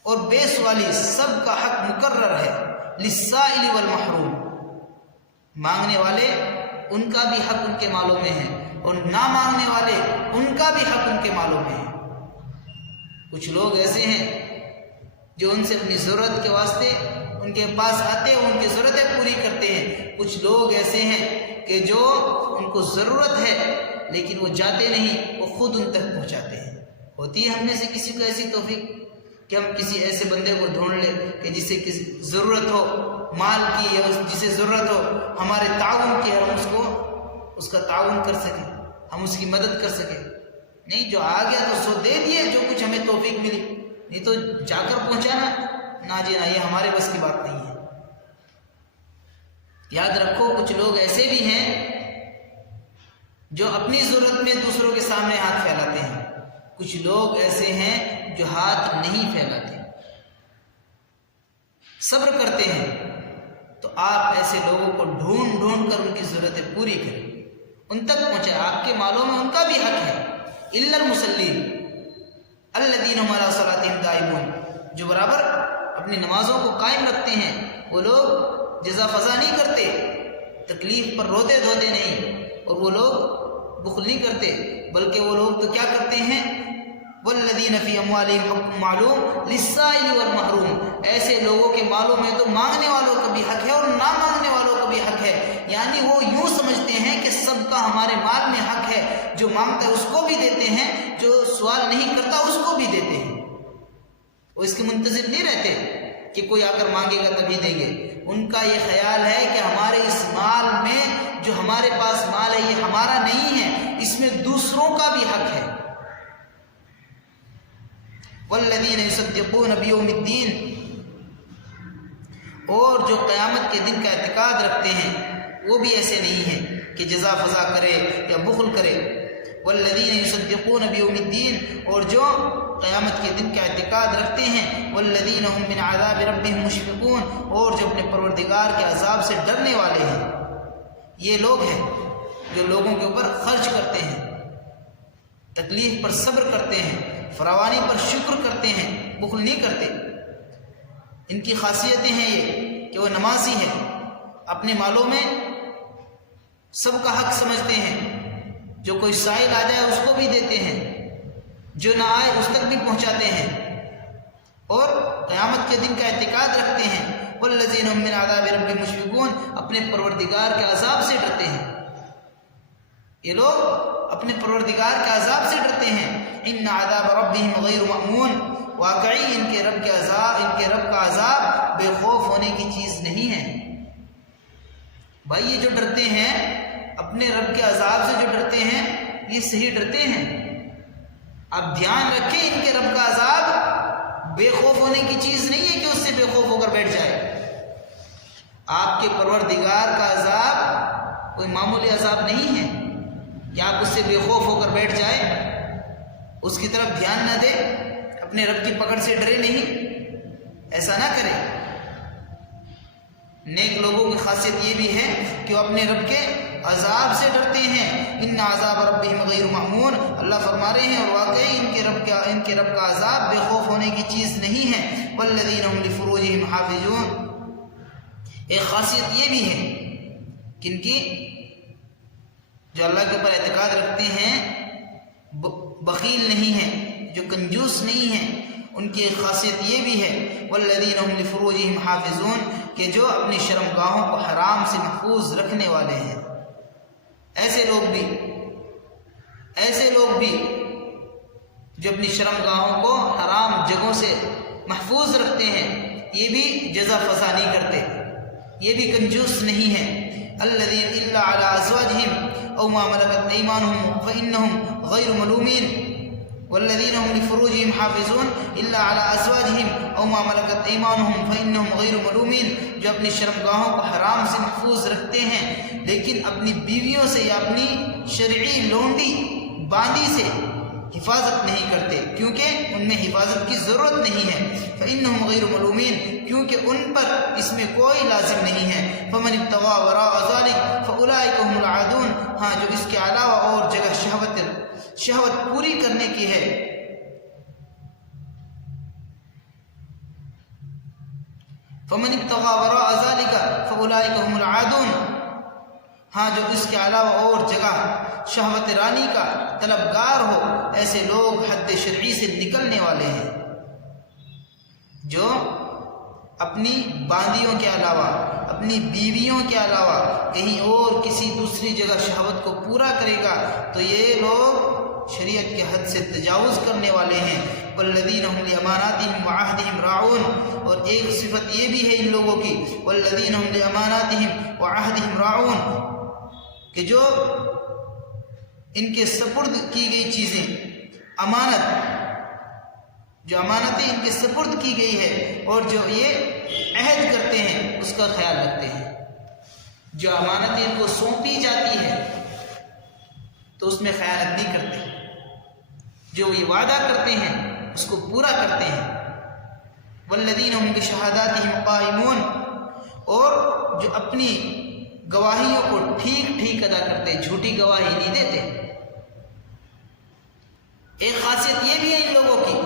اور بے سوالی سب کا حق مقرر ہے۔ للسائل والمحروم، مانگنے والے ان کا بھی حق ان کے مالوں میں ہے اور نہ مانگنے والے ان کا بھی حق ان کے مالوں میں ہے۔ کچھ لوگ ایسے ہیں جو ان سے اپنی ضرورت کے واسطے ان کے پاس آتے ہیں، ان کی ضرورتیں پوری کرتے ہیں۔ کچھ لوگ ایسے ہیں کہ جو ان کو ضرورت ہے لیکن وہ جاتے نہیں، وہ خود ان تک پہنچاتے ہیں۔ ہوتی ہے ہم میں سے کسی کو ایسی توفیق کہ ہم کسی ایسے بندے کو ڈھونڈ لیں کہ جسے کسی ضرورت ہو مال کی، یا جسے ضرورت ہو ہمارے تعاون کی، ہم اس کا تعاون کر سکیں، ہم اس کی مدد کر سکیں۔ نہیں، جو آ گیا تو سو دے دیے جو کچھ ہمیں توفیق ملی، نہیں تو جا کر پہنچانا نہ جی نہ، یہ ہمارے بس کی بات نہیں ہے۔ یاد رکھو کچھ لوگ ایسے بھی ہیں جو اپنی ضرورت میں دوسروں کے سامنے ہاتھ پھیلاتے ہیں، کچھ لوگ ایسے ہیں جو ہاتھ نہیں پھیلاتے، صبر کرتے ہیں۔ تو آپ ایسے لوگوں کو ڈھونڈ ڈھونڈ کر ان کی ضرورتیں پوری کریں، ان تک پہنچائیں، آپ کے مالوں میں ان کا بھی حق ہے۔ الا المصلین الذین هم علی صلاتهم دائمون، جو برابر اپنی نمازوں کو قائم رکھتے ہیں، وہ لوگ جزا فضا نہیں کرتے، تکلیف پر روتے دھوتے نہیں، اور وہ لوگ بخل نہیں کرتے، بلکہ وہ لوگ تو کیا کرتے ہیں؟ والذین فی اموالہم حق معلوم للسائل والمحروم، ایسے لوگوں کے مالوں میں تو مانگنے والوں کا بھی حق ہے اور نہ مانگنے والوں کا بھی حق ہے۔ یعنی وہ یوں سمجھتے ہیں کہ سب کا ہمارے مال میں حق ہے، جو مانگتا ہے اس کو بھی دیتے ہیں، جو سوال نہیں کرتا اس کو بھی دیتے ہیں۔ وہ اس کے منتظر نہیں رہتے کہ کوئی آ کر مانگے گا تبھی دیں گے، ان کا یہ خیال ہے کہ ہمارے اس مال میں، جو ہمارے پاس مال ہے یہ ہمارا نہیں ہے، اس میں دوسروں کا بھی حق ہے۔ والذین یصدقون بیوم الدین، اور جو قیامت کے دن کا اعتقاد رکھتے ہیں وہ بھی ایسے نہیں ہیں کہ جزا فضا کرے یا بخل کرے۔ والذین یصدقون بیوم الدین، اور جو قیامت کے دن کا اعتقاد رکھتے ہیں، والذین هم من عذاب ربهم مشفقون، اور جو اپنے پروردگار کے عذاب سے ڈرنے والے ہیں۔ یہ لوگ ہیں جو لوگوں کے اوپر خرچ کرتے ہیں، تکلیف پر صبر کرتے ہیں، فراوانی پر شکر کرتے ہیں، بخل نہیں کرتے۔ ان کی خاصیتیں ہیں یہ کہ وہ نمازی ہیں، اپنے مالوں میں سب کا حق سمجھتے ہیں، جو کوئی سائل آ جائے اس کو بھی دیتے ہیں، جو نہ آئے اس تک بھی پہنچاتے ہیں، اور قیامت کے دن کا اعتقاد رکھتے ہیں۔ والذین هم من عذاب ربهم مشفقون، اپنے پروردگار کے عذاب سے ڈرتے ہیں۔ یہ لوگ اپنے پروردگار کے عذاب سے ڈرتے ہیں۔ ان عذاب ربهم غیر مأمون، واقعی ان کے رب کا عذاب بے خوف ہونے کی چیز نہیں ہے۔ بھائی یہ جو ڈرتے ہیں اپنے رب کے عذاب سے، جو ڈرتے ہیں یہ صحیح ڈرتے ہیں۔ اب دھیان رکھیں، ان کے رب کا عذاب بے خوف ہونے کی چیز نہیں ہے کہ اس سے بے خوف ہو کر بیٹھ جائے۔ آپ کے پروردگار کا عذاب کوئی معمولی عذاب نہیں ہے کہ آپ اس سے بے خوف ہو کر بیٹھ جائیں، اس کی طرف دھیان نہ دیں، اپنے رب کی پکڑ سے ڈرے نہیں، ایسا نہ کریں۔ نیک لوگوں کی خاصیت یہ بھی ہے کہ وہ اپنے رب کے عذاب سے ڈرتے ہیں۔ ان عذاب ربهم غیر مأمون، اللہ فرما رہے ہیں اور واقعی ان کے رب کا عذاب بے خوف ہونے کی چیز نہیں ہے۔ والذین هم لفروجهم حافظون، ایک خاصیت یہ بھی ہے کہ ان کی جو اللہ کے اوپر اعتقاد رکھتے ہیں بخیل نہیں ہیں، جو کنجوس نہیں ہیں، ان کی ایک خاصیت یہ بھی ہے والذین هم لفروجهم حافظون، کہ جو اپنی شرمگاہوں کو حرام سے محفوظ رکھنے والے ہیں۔ ایسے لوگ بھی جو اپنی شرمگاہوں کو حرام جگہوں سے محفوظ رکھتے ہیں، یہ بھی جزا فضا نہیں کرتے، یہ بھی کنجوس نہیں ہیں۔ الذین الا علی ازواجہم او ما ملکت ایمانہم فانہم غیر ملومین، والذین هم لفروجهم حافظون الا علی ازواجہم او ما ملکت ایمانہم فانہم غیر ملومین، جو اپنی شرمگاہوں کو حرام سے محفوظ رکھتے ہیں لیکن اپنی بیویوں سے یا اپنی شرعی لونڈی باندی سے حفاظت نہیں کرتے، کیونکہ ان میں حفاظت کی ضرورت نہیں ہے۔ فإنهم غیر ملومین، کیونکہ ان پر اس میں کوئی لازم نہیں ہے۔ فمن ابتغى وراء ذلك فأولئك هم العادون، ہاں جو اس کے علاوہ اور جگہ شہوت پوری کرنے کی ہے، فمن ابتغى وراء ذلك فأولئك هم العادون، ہاں جو اس کے علاوہ اور جگہ شہوت رانی کا طلبگار ہو، ایسے لوگ حد شرعی سے نکلنے والے ہیں۔ جو اپنی باندیوں کے علاوہ، اپنی بیویوں کے علاوہ کہیں اور کسی دوسری جگہ شہوت کو پورا کرے گا تو یہ لوگ شریعت کے حد سے تجاوز کرنے والے ہیں۔ والذین هم لاماناتهم وعہدهم راعون، اور ایک صفت یہ بھی ہے ان لوگوں کی، والذین هم لاماناتهم وعہدهم راعون، کہ جو ان کے سپرد کی گئی چیزیں، امانت، جو امانتیں ان کے سپرد کی گئی ہے اور جو یہ عہد کرتے ہیں اس کا خیال رکھتے ہیں۔ جو امانتیں ان کو سونپی جاتی ہے تو اس میں خیانت نہیں کرتے، جو یہ وعدہ کرتے ہیں اس کو پورا کرتے ہیں۔ والذین هم بشہاداتہم قائمون، اور جو اپنی گواہیوں کو ٹھیک ادا کرتے، جھوٹی گواہی نہیں دیتے۔ ایک خاصیت یہ بھی ہے ان لوگوں کی،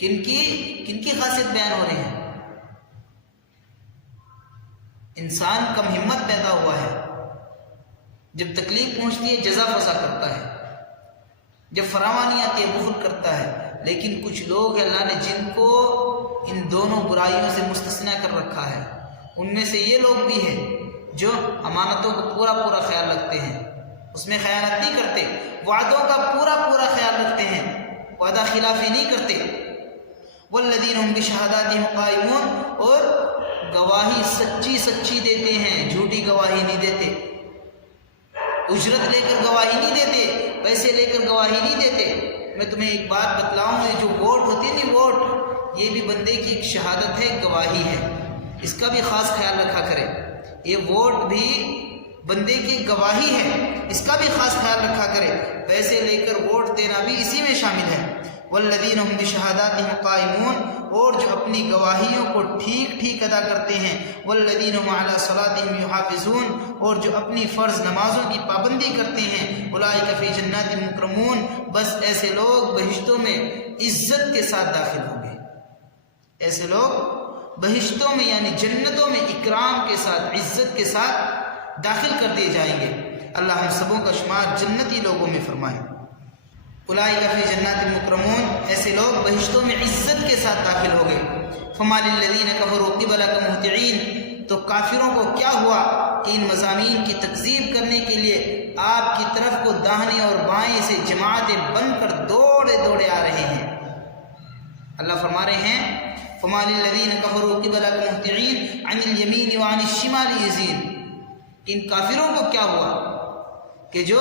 کن کی خاصیت بیان ہو رہے ہیں؟ انسان کم ہمت پیدا ہوا ہے، جب تکلیف پہنچتی ہے جزا فضا کرتا ہے، جب فراوانی آتی ہے بخل کرتا ہے۔ لیکن کچھ لوگ ہیں اللہ نے جن کو ان دونوں برائیوں سے مستثنی کر رکھا ہے، ان میں سے یہ لوگ بھی ہیں جو امانتوں کو پورا خیال رکھتے ہیں، اس میں خیانت نہیں کرتے، وعدوں کا پورا خیال رکھتے ہیں، وعدہ خلافی نہیں کرتے۔ والذین هم بشہاداتہم قائمون، اور گواہی سچی دیتے ہیں، جھوٹی گواہی نہیں دیتے، اجرت لے کر گواہی نہیں دیتے، پیسے لے کر گواہی نہیں دیتے۔ میں تمہیں ایک بات بتلاؤں، یہ جو ووٹ ہوتی ہے نا، ووٹ، یہ بھی بندے کی ایک شہادت ہے، گواہی ہے، اس کا بھی خاص خیال رکھا کرے۔ یہ ووٹ بھی بندے کی گواہی ہے، اس کا بھی خاص خیال رکھا کرے۔ پیسے لے کر ووٹ دینا بھی اسی میں شامل ہے۔ والذین هم بشہاداتہم قائمون، اور جو اپنی گواہیوں کو ٹھیک ٹھیک ادا کرتے ہیں۔ والذین هم علی صلاتہم یحافظون، اور جو اپنی فرض نمازوں کی پابندی کرتے ہیں۔ اولئک فی جنات مکرمون، بس ایسے لوگ بہشتوں میں عزت کے ساتھ داخل ہوں گے۔ ایسے لوگ بہشتوں میں یعنی جنتوں میں اکرام کے ساتھ، عزت کے ساتھ داخل کر دیے جائیں گے۔ اللہ ہم سبوں کا شمار جنتی لوگوں میں فرمائے۔ اولئک فی جنات مکرمون، ایسے لوگ بہشتوں میں عزت کے ساتھ داخل ہو گئے۔ فما للذین کفروا قبلک مہطعین، تو کافروں کو کیا ہوا کہ ان مضامین کی تکذیب کرنے کے لیے آپ کی طرف کو داہنے اور بائیں سے جماعتیں بن کر دوڑے دوڑے آ رہے ہیں۔ اللہ فرما رہے ہیں فما للذین کفروا قبلک مہطعین عن الیمین وعن الشمال عزین، ان کافروں کو کیا ہوا کہ جو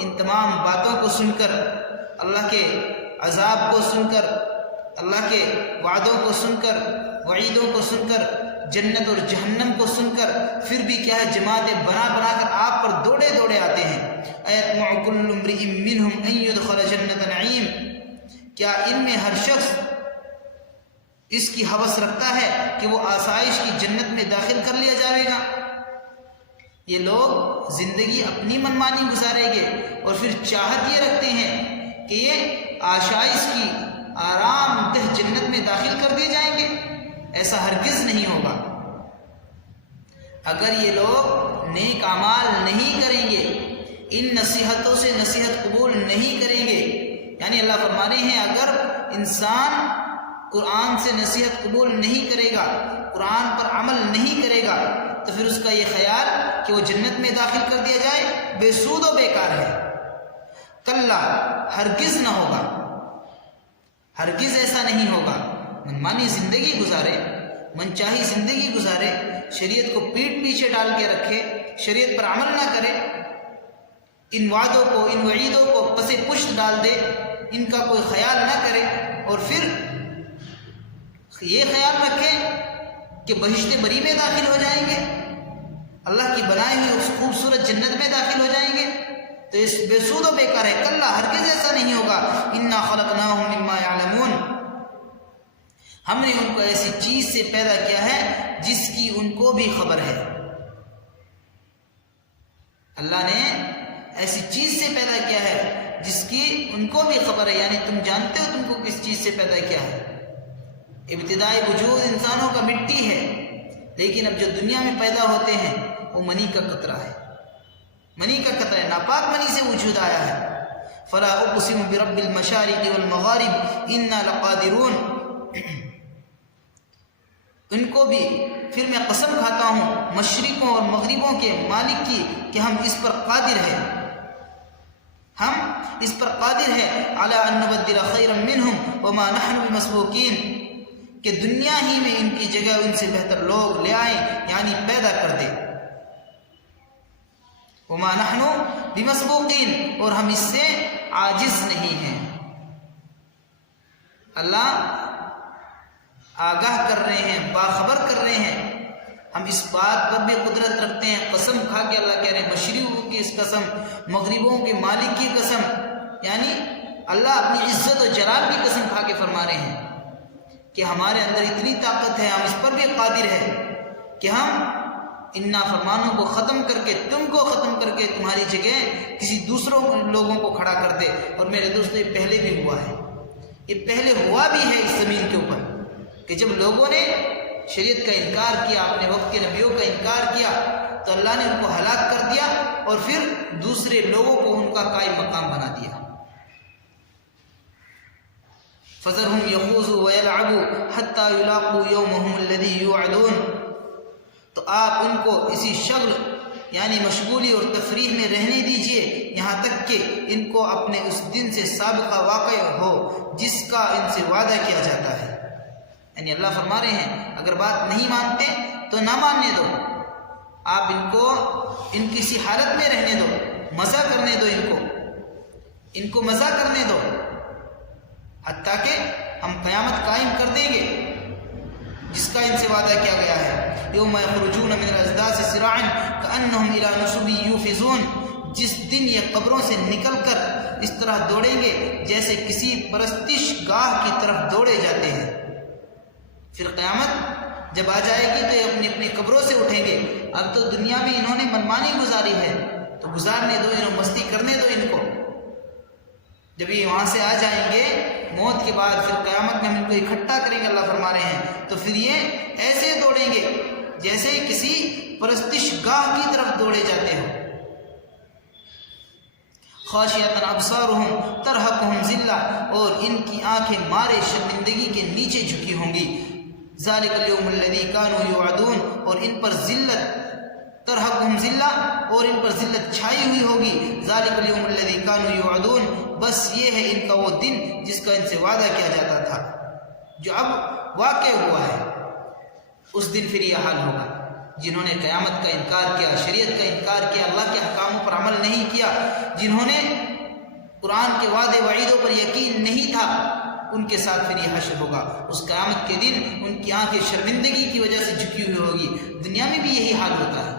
ان تمام باتوں کو سن کر، اللہ کے عذاب کو سن کر، اللہ کے وعدوں کو سن کر، وعیدوں کو سن کر، جنت اور جہنم کو سن کر، پھر بھی کیا ہے جماعتیں بنا بنا کر آپ پر دوڑے دوڑے آتے ہیں۔ ایطمع کل امرئ منہم ان یدخل جنت نعیم، کیا ان میں ہر شخص اس کی ہوس رکھتا ہے کہ وہ آسائش کی جنت میں داخل کر لیا جائے گا؟ یہ لوگ زندگی اپنی منمانی گزاریں گے اور پھر چاہت یہ رکھتے ہیں کہ یہ آسائش کی آرام دہ جنت میں داخل کر دیے جائیں گے؟ ایسا ہرگز نہیں ہوگا۔ اگر یہ لوگ نیک اعمال نہیں کریں گے، ان نصیحتوں سے نصیحت قبول نہیں کریں گے، یعنی اللہ فرما رہے ہیں اگر انسان قرآن سے نصیحت قبول نہیں کرے گا، قرآن پر عمل نہیں کرے گا، تو پھر اس کا یہ خیال کہ وہ جنت میں داخل کر دیا جائے بے سود و بیکار ہے۔ کلا، ہرگز نہ ہوگا، ہرگز ایسا نہیں ہوگا۔ منمانی زندگی گزارے، من چاہی زندگی گزارے، شریعت کو پیٹ پیچھے ڈال کے رکھے، شریعت پر عمل نہ کرے، ان وعدوں کو، ان وعیدوں کو پس پشت ڈال دے، ان کا کوئی خیال نہ کرے، اور پھر یہ خیال رکھیں کہ بہشت بری میں داخل ہو جائیں گے، اللہ کی بنائی ہوئی اس خوبصورت جنت میں داخل ہو جائیں گے، تو اس بے سود و بیکار ہے۔ کلا، ہرگز ایسا نہیں ہوگا۔ انا خلقناہم مما یعلمون، ہم نے ان کو ایسی چیز سے پیدا کیا ہے جس کی ان کو بھی خبر ہے۔ اللہ نے ایسی چیز سے پیدا کیا ہے جس کی ان کو بھی خبر ہے، یعنی تم جانتے ہو تم کو کس چیز سے پیدا کیا ہے۔ ابتدائی وجود انسانوں کا مٹی ہے، لیکن اب جو دنیا میں پیدا ہوتے ہیں وہ منی کا قطرہ ہے، منی کا قطرہ ہے، ناپاک منی سے وجود آیا ہے۔ فلا اقسم برب المشارق والمغارب انا لقادرون، ان کو بھی پھر میں قسم کھاتا ہوں مشرقوں اور مغربوں کے مالک کی کہ ہم اس پر قادر ہیں، ہم اس پر قادر ہیں علی ان نبدل خیرا منہم وما نحن بمسبوقین، کہ دنیا ہی میں ان کی جگہ ان سے بہتر لوگ لے آئیں، یعنی پیدا کر دیں۔ وما نحن بمسبوقین، اور ہم اس سے عاجز نہیں ہیں۔ اللہ آگاہ کر رہے ہیں، باخبر کر رہے ہیں، ہم اس بات پر بھی قدرت رکھتے ہیں۔ قسم کھا کے اللہ کہہ رہے ہیں مشرقوں کی اس قسم، مغربوں کے مالک کی قسم، یعنی اللہ اپنی عزت و جلال کی قسم کھا کے فرما رہے ہیں کہ ہمارے اندر اتنی طاقت ہے، ہم اس پر بھی قادر ہیں کہ ہم ان نافرمانوں کو ختم کر کے، تم کو ختم کر کے تمہاری جگہ کسی دوسروں لوگوں کو کھڑا کر دے۔ اور میرے دوستو یہ پہلے بھی ہوا ہے، یہ پہلے ہوا بھی ہے اس زمین کے اوپر، کہ جب لوگوں نے شریعت کا انکار کیا، اپنے وقت کے نبیوں کا انکار کیا، تو اللہ نے ان کو ہلاک کر دیا اور پھر دوسرے لوگوں کو ان کا قائم مقام بنا دیا۔ فَذَرْهُمْ يَخُوضُوا وَيَلْعَبُوا حَتَّى يُلَاقُوا يَوْمَهُمُ الَّذِي يُوعَدُونَ، تو آپ ان کو اسی شغل یعنی مشغولی اور تفریح میں رہنے دیجئے یہاں تک کہ ان کو اپنے اس دن سے سابقہ واقع ہو جس کا ان سے وعدہ کیا جاتا ہے۔ یعنی اللہ فرما رہے ہیں اگر بات نہیں مانتے تو نہ ماننے دو، آپ ان کو ان کسی حالت میں رہنے دو، مزہ کرنے دو، ان کو مزہ کرنے دو، حتیٰ کہ ہم قیامت قائم کر دیں گے۔ جس کا ان سے وعدہ کیا گیا ہے. یوم یخرجون من الاجداث سراعا کانہم الی نصب یوفضون، جس دن یہ قبروں سے نکل کر اس طرح دوڑیں گے جیسے کسی پرستش گاہ کی طرف دوڑے جاتے ہیں. پھر قیامت جب آ جائے گی تو یہ اپنی اپنی قبروں سے اٹھیں گے. اب تو دنیا میں انہوں نے منمانی گزاری ہے تو گزارنے دو، انہوں مستی کرنے دو ان کو. جب یہ وہاں سے آ جائیں گے موت کے بعد، پھر قیامت میں ہم ان کو اکٹھا کریں گے، اللہ فرما رہے ہیں، تو پھر یہ ایسے دوڑیں گے جیسے کسی پرستش گاہ کی طرف دوڑے جاتے ہو. خاشعۃ ابصارهم ترهقهم ذلہ، اور ان کی آنکھیں مارے شرمندگی کے نیچے جھکی ہوں گی. ذالک الیوم الذی کانوا یوعدون، اور ان پر ذلت، ترهقهم ذلہ، اور ان پر ذلت چھائی ہوئی ہوگی. ذالک الیوم الذی کانوا یوعدون، بس یہ ہے ان کا وہ دن جس کا ان سے وعدہ کیا جاتا تھا، جو اب واقع ہوا ہے. اس دن پھر یہ حال ہوگا جنہوں نے قیامت کا انکار کیا، شریعت کا انکار کیا، اللہ کے احکاموں پر عمل نہیں کیا، جنہوں نے قرآن کے وعدے وعیدوں پر یقین نہیں تھا، ان کے ساتھ پھر یہ حشر ہوگا. اس قیامت کے دن ان کی آنکھیں شرمندگی کی وجہ سے جھکی ہوئی ہوگی. دنیا میں بھی یہی حال ہوتا ہے،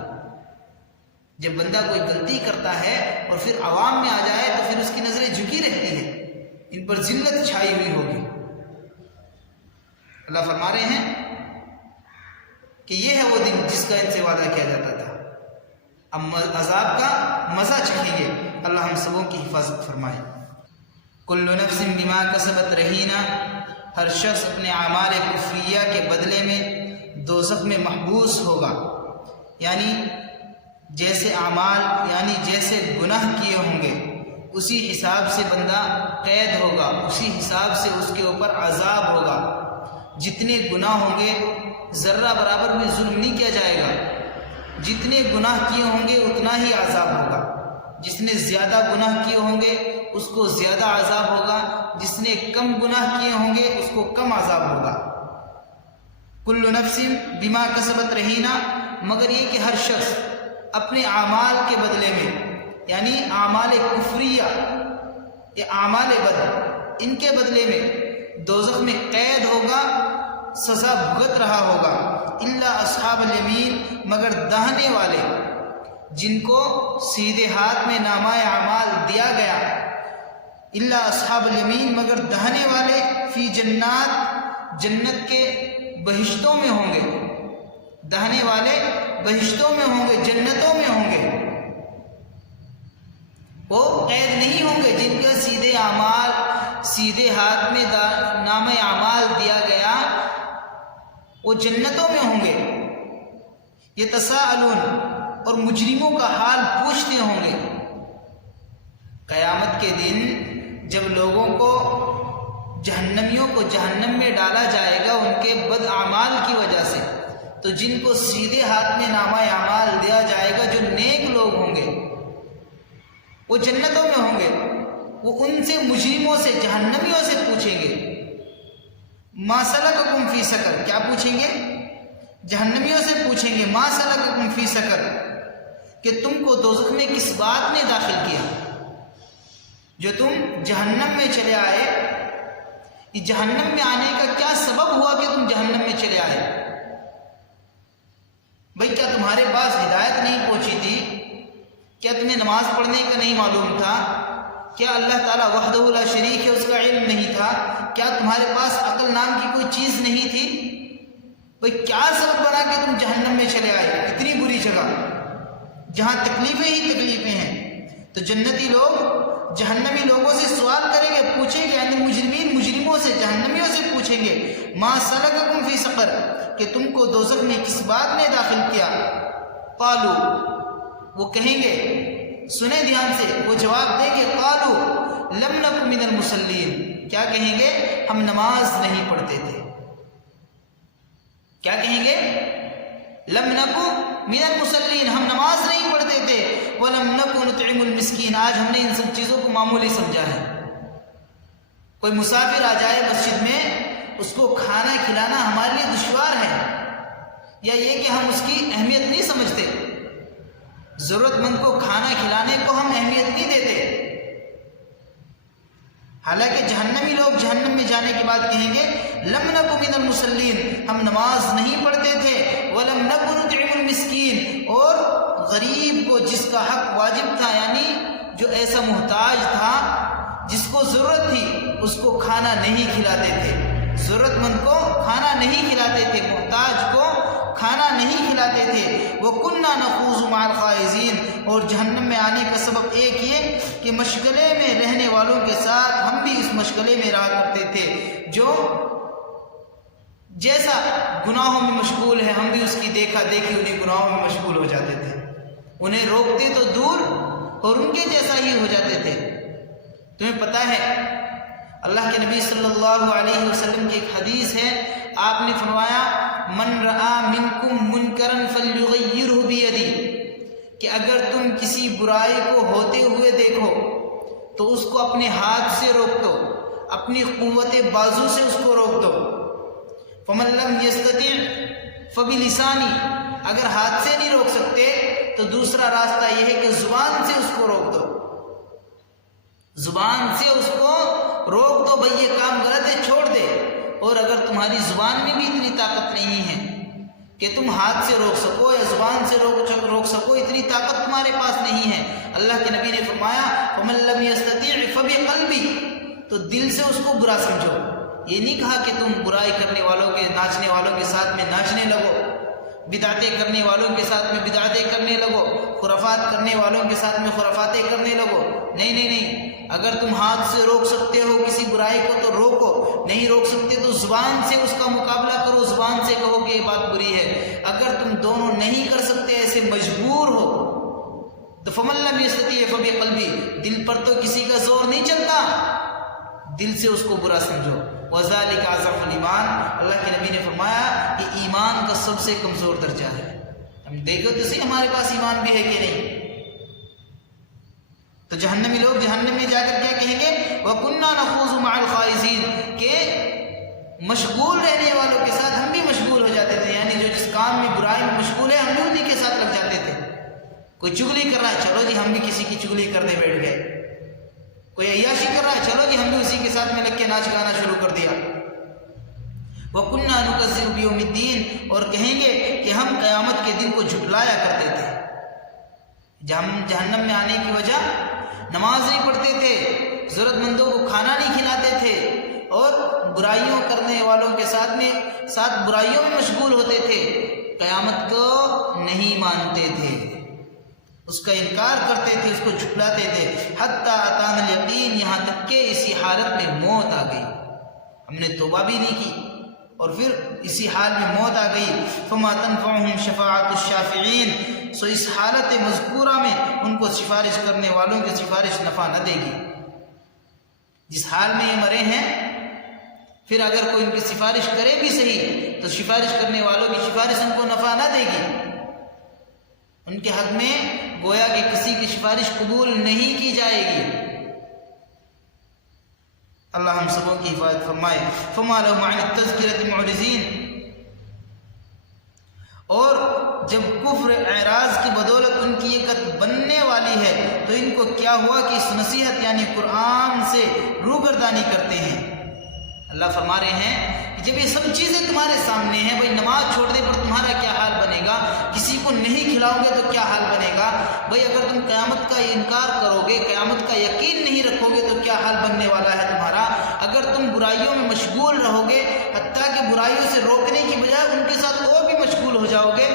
جب بندہ کوئی غلطی کرتا ہے اور پھر عوام میں آ جائے تو پھر اس کی نظریں جھکی رہتی ہیں، ان پر ذلت چھائی ہوئی ہوگی. اللہ فرما رہے ہیں کہ یہ ہے وہ دن جس کا ان سے وعدہ کیا جاتا تھا. اب عذاب کا مزہ چکھیں گے. اللہ ہم سبوں کی حفاظت فرمائے. کل نفس بما کسبت رہینہ، ہر شخص اپنے اعمال کفریہ کے بدلے میں دوزخ میں محبوس ہوگا. یعنی جیسے اعمال، یعنی جیسے گناہ کیے ہوں گے اسی حساب سے بندہ قید ہوگا، اسی حساب سے اس کے اوپر عذاب ہوگا. جتنے گناہ ہوں گے ذرہ برابر بھی ظلم نہیں کیا جائے گا، جتنے گناہ کیے ہوں گے اتنا ہی عذاب ہوگا. جس نے زیادہ گناہ کیے ہوں گے اس کو زیادہ عذاب ہوگا، جس نے کم گناہ کیے ہوں گے اس کو کم عذاب ہوگا. کل نفس بما کسبت رہینہ، مگر یہ کہ ہر شخص اپنے اعمال کے بدلے میں، یعنی اعمال کفریہ یا اعمال بد، ان کے بدلے میں دوزخ میں قید ہوگا، سزا بھگت رہا ہوگا. الا اصحاب الیمین، مگر داہنے والے جن کو سیدھے ہاتھ میں نامہ اعمال دیا گیا. الا اصحاب الیمین، مگر داہنے والے فی جنات، جنت کے بہشتوں میں ہوں گے. داہنے والے بہشتوں میں ہوں گے، جنتوں میں ہوں گے. وہ قید نہیں ہوں گے جن کا سیدھے اعمال، سیدھے ہاتھ میں نامہ اعمال دیا گیا، وہ جنتوں میں ہوں گے. یتساءلون، اور مجرموں کا حال پوچھتے ہوں گے. قیامت کے دن جب لوگوں کو، جہنمیوں کو جہنم میں ڈالا جائے گا ان کے بد اعمال کی وجہ سے، تو جن کو سیدھے ہاتھ میں نامہ اعمال دیا جائے گا، جو نیک لوگ ہوں گے وہ جنتوں میں ہوں گے. وہ ان سے، مجرموں سے، جہنمیوں سے پوچھیں گے ما سلککم فی سقر، کیا پوچھیں گے؟ جہنمیوں سے پوچھیں گے ما سلککم فی سقر، کہ تم کو دوزخ میں کس بات نے داخل کیا، جو تم جہنم میں چلے آئے. یہ جہنم میں آنے کا کیا سبب ہوا کہ تم جہنم میں چلے آئے؟ بھئی کیا تمہارے پاس ہدایت نہیں پہنچی تھی؟ کیا تمہیں نماز پڑھنے کا نہیں معلوم تھا؟ کیا اللہ تعالیٰ وحدہ لا شریک ہے اس کا علم نہیں تھا؟ کیا تمہارے پاس عقل نام کی کوئی چیز نہیں تھی؟ بھئی کیا سبب بنا کہ تم جہنم میں چلے آئے؟ اتنی بری جگہ جہاں تکلیفیں ہی تکلیفیں ہیں. تو جنتی لوگ جہنمی لوگوں سے سوال کریں گے، پوچھیں گے، یعنی مجرمین مجرموں سے، جہنمیوں سے پوچھیں گے ما سلککم فی سقر، کہ تم کو دوزخ میں کس بات نے داخل کیا. قالو، وہ کہیں گے، سنیں دھیان سے، وہ جواب دیں گے قالو لم نک من المصلین، کیا کہیں گے؟ ہم نماز نہیں پڑھتے تھے. کیا کہیں گے؟ لم نک من المصلین، ہم نماز نہیں پڑھتے تھے. ولم نک نطعم المسکین، آج ہم نے ان سب چیزوں کو معمولی سمجھا ہے. کوئی مسافر آ جائے مسجد میں، اس کو کھانا کھلانا ہمارے لیے دشوار ہے، یا یہ کہ ہم اس کی اہمیت نہیں سمجھتے، ضرورت مند کو کھانا کھلانے کو ہم اہمیت نہیں دیتے. حالانکہ جہنمی لوگ جہنم میں جانے کے بعد کہیں گے لم نک من المصلین، ہم نماز نہیں پڑھتے تھے، ولم نک نطعم المسکین، اور غریب کو جس کا حق واجب تھا، یعنی جو ایسا محتاج تھا جس کو ضرورت تھی، اس کو کھانا نہیں کھلاتے تھے، ضرورت مند کو کھانا نہیں کھلاتے تھے، محتاج کو کھانا نہیں کھلاتے تھے۔ وَكُنَّا نَخُوضُ مَعَ الْخَائِضِينَ، اور جہنم میں آنے کا سبب ایک یہ کہ مشغلے میں رہنے والوں کے ساتھ ہم بھی اس مشغلے میں رہا کرتے تھے، جو جیسا گناہوں میں مشغول ہے ہم بھی اس کی دیکھا دیکھی انہیں گناہوں میں مشغول ہو جاتے تھے، انہیں روکتے تو دور اور ان کے جیسا ہی ہو جاتے تھے۔ تمہیں پتہ ہے اللہ کے نبی صلی اللہ علیہ وسلم کی ایک حدیث ہے، آپ نے فرمایا من رآ منکم منکرا فلیغیرہ بیدی، کہ اگر تم کسی برائی کو ہوتے ہوئے دیکھو تو اس کو اپنے ہاتھ سے روک دو، اپنی قوت بازو سے اس کو روک دو۔ فمن لم یستطع فبلسانی، اگر ہاتھ سے نہیں روک سکتے تو دوسرا راستہ یہ ہے کہ زبان سے اس کو روک دو، زبان سے اس کو روک دو، بھئی یہ کام غلط ہے چھوڑ دے۔ اور اگر تمہاری زبان میں بھی اتنی طاقت نہیں ہے کہ تم ہاتھ سے روک سکو یا زبان سے روک سکو، اتنی طاقت تمہارے پاس نہیں ہے، اللہ کے نبی نے فرمایا فمن لم یستطع فبقلبی، تو دل سے اس کو برا سمجھو۔ یہ نہیں کہا کہ تم برائی کرنے والوں کے، ناچنے والوں کے ساتھ میں ناچنے لگو، بدعتیں کرنے والوں کے ساتھ میں بدعتیں کرنے لگو، خرافات کرنے والوں کے ساتھ میں خرافاتیں کرنے لگو، نہیں نہیں نہیں۔ اگر تم ہاتھ سے روک سکتے ہو کسی برائی کو تو روکو، نہیں روک سکتے تو زبان سے اس کا مقابلہ کرو، زبان سے کہو کہ یہ بات بری ہے۔ اگر تم دونوں نہیں کر سکتے، ایسے مجبور ہو تو فمن لم یستطع فبقلبی، دل پر تو کسی کا زور نہیں چلتا، دل سے اس کو برا سمجھو۔ وذالک اضعف الایمان، اللہ کے نبی نے فرمایا کہ ایمان کا سب سے کمزور درجہ ہے۔ ہم دیکھو تو صحیح ہمارے پاس ایمان بھی ہے کہ نہیں۔ تو جہنمی لوگ جہنم میں جا کر کیا کہیں گے؟ وَكُنَّا نَخُوضُ مَعَ الْخَائِضِينَ، کہ مشغول رہنے والوں کے ساتھ ہم بھی مشغول ہو جاتے تھے، یعنی جو جس کام میں برائی میں مشغول ہے ہم بھی انہیں کے ساتھ لگ جاتے تھے۔ کوئی چگلی کر رہا ہے، چلو جی ہم بھی کسی کی چگلی کرنے بیٹھ گئے، کوئی عیاشی کر رہا ہے، چلو جی ہم بھی اسی کے ساتھ میں لگ کے ناچ گانا شروع کر دیا۔ وَكُنَّا نُكَذِّبُ بِيَوْمِ الدِّينِ، اور کہیں گے کہ ہم قیامت کے دن کو جھٹلایا کرتے تھے۔ جہنم میں آنے کی وجہ نماز نہیں پڑھتے تھے، ضرورت مندوں کو کھانا نہیں کھلاتے تھے، اور برائیوں کرنے والوں کے ساتھ برائیوں میں مشغول ہوتے تھے، قیامت کو نہیں مانتے تھے، اس کا انکار کرتے تھے، اس کو جھٹلاتے تھے۔ حتیٰ اتانا الیقین، یہاں تک کہ اسی حالت میں موت آ گئی، ہم نے توبہ بھی نہیں کی اور پھر اسی حال میں موت آ گئی۔ فما تنفعهم شفاعت الشافعین، سو اس حالت مذکورہ میں ان کو سفارش کرنے والوں کی سفارش نفع نہ دے گی۔ جس حال میں یہ مرے ہیں، پھر اگر کوئی ان کی سفارش کرے بھی صحیح تو سفارش کرنے والوں کی سفارش ان کو نفع نہ دے گی، ان کے حق میں گویا کہ کسی کی سفارش قبول نہیں کی جائے گی۔ اللہ ہم سبوں کی حفاظت فرمائے۔ فما لهم عن التذکرة معرضین، اور جب کفر اعراض کی بدولت ان کی یہ قط بننے والی ہے تو ان کو کیا ہوا کہ اس نصیحت یعنی قرآن سے روگردانی کرتے ہیں۔ اللہ فرما رہے ہیں کہ جب یہ سب چیزیں تمہارے سامنے ہیں، بھائی نماز چھوڑنے پر تمہارا کیا حال بنے گا، کسی کو نہیں کھلاؤ گے تو کیا حال بنے گا، بھائی اگر تم قیامت کا انکار کرو گے، قیامت کا یقین نہیں رکھو گے تو کیا حال بننے والا ہے تمہارا، اگر تم برائیوں میں مشغول رہو گے، حتیٰ کہ برائیوں سے روکنے کی بجائے ان کے ساتھ اور بھی مشغول ہو جاؤ گے،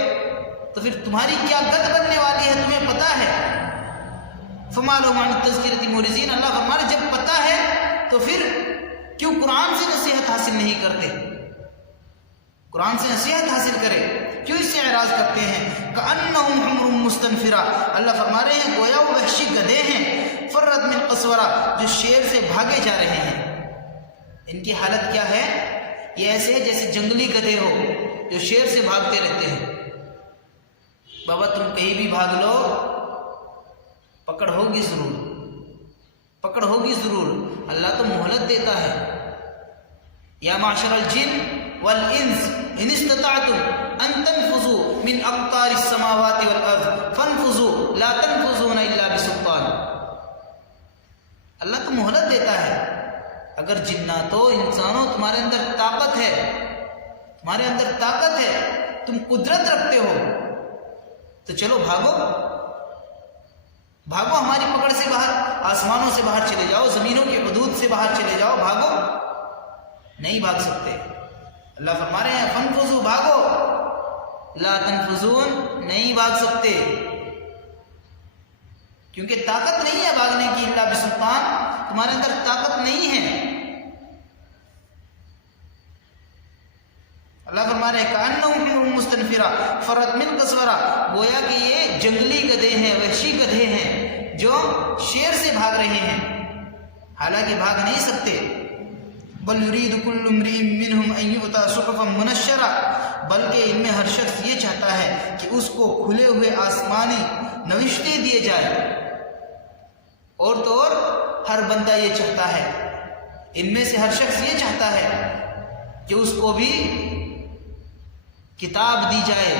تو پھر تمہاری کیا گت بننے والی ہے تمہیں پتہ ہے۔ فما لهم عن التذکرة معرضین، اللہ فرما رہے جب پتہ ہے تو پھر کیوں قرآن سے نصیحت حاصل نہیں کرتے، قرآن سے نصیحت حاصل کرے، کیوں اس سے اعراض کرتے ہیں۔ کأنہم حمر مستنفرہ، اللہ فرما رہے ہیں گویا وہ وحشی گدھے ہیں، فرت من قسورہ، جو شیر سے بھاگے جا رہے ہیں۔ ان کی حالت کیا ہے؟ یہ ایسے جیسے جنگلی گدھے ہو جو شیر سے بھاگتے رہتے ہیں۔ بابا تم کہیں بھی بھاگ لو، پکڑ ہوگی ضرور، پکڑ ہوگی ضرور، اللہ تو مہلت دیتا ہے۔ یا معشر الجن والانس ان استطعتم ان تنفذوا من اقطار السماوات والارض فانفذوا لا تنفذون الا بسلطان، اللہ تو مہلت دیتا ہے اگر جناتوں انسانوں تمہارے اندر طاقت ہے، تمہارے اندر طاقت ہے، تم قدرت رکھتے ہو، تو چلو بھاگو، بھاگو ہماری پکڑ سے باہر، آسمانوں سے باہر چلے جاؤ، زمینوں کی حدود سے باہر چلے جاؤ، بھاگو۔ نہیں بھاگ سکتے۔ اللہ فرما رہے ہیں فانفذوا، بھاگو، لا تنفذون، نہیں بھاگ سکتے، کیونکہ طاقت نہیں ہے بھاگنے کی، الا بسلطان، تمہارے اندر طاقت نہیں ہے۔ اللہ فرما رہے ہیں کأنہم حمر مستنفرہ فرت من قسورہ، گویا کہ یہ جنگلی گدھے ہیں، وحشی گدھے ہیں جو شیر سے بھاگ رہے ہیں، حالانکہ بھاگ نہیں سکتے۔ بل یرید کل امرئ منہم ان یؤتی صحفا منشرہ، بلکہ ان میں ہر شخص یہ چاہتا ہے کہ اس کو کھلے ہوئے آسمانی نوشتے دیے جائے، اور تو اور ہر بندہ یہ چاہتا ہے، ان میں سے ہر شخص یہ چاہتا ہے کہ اس کو بھی کتاب دی جائے،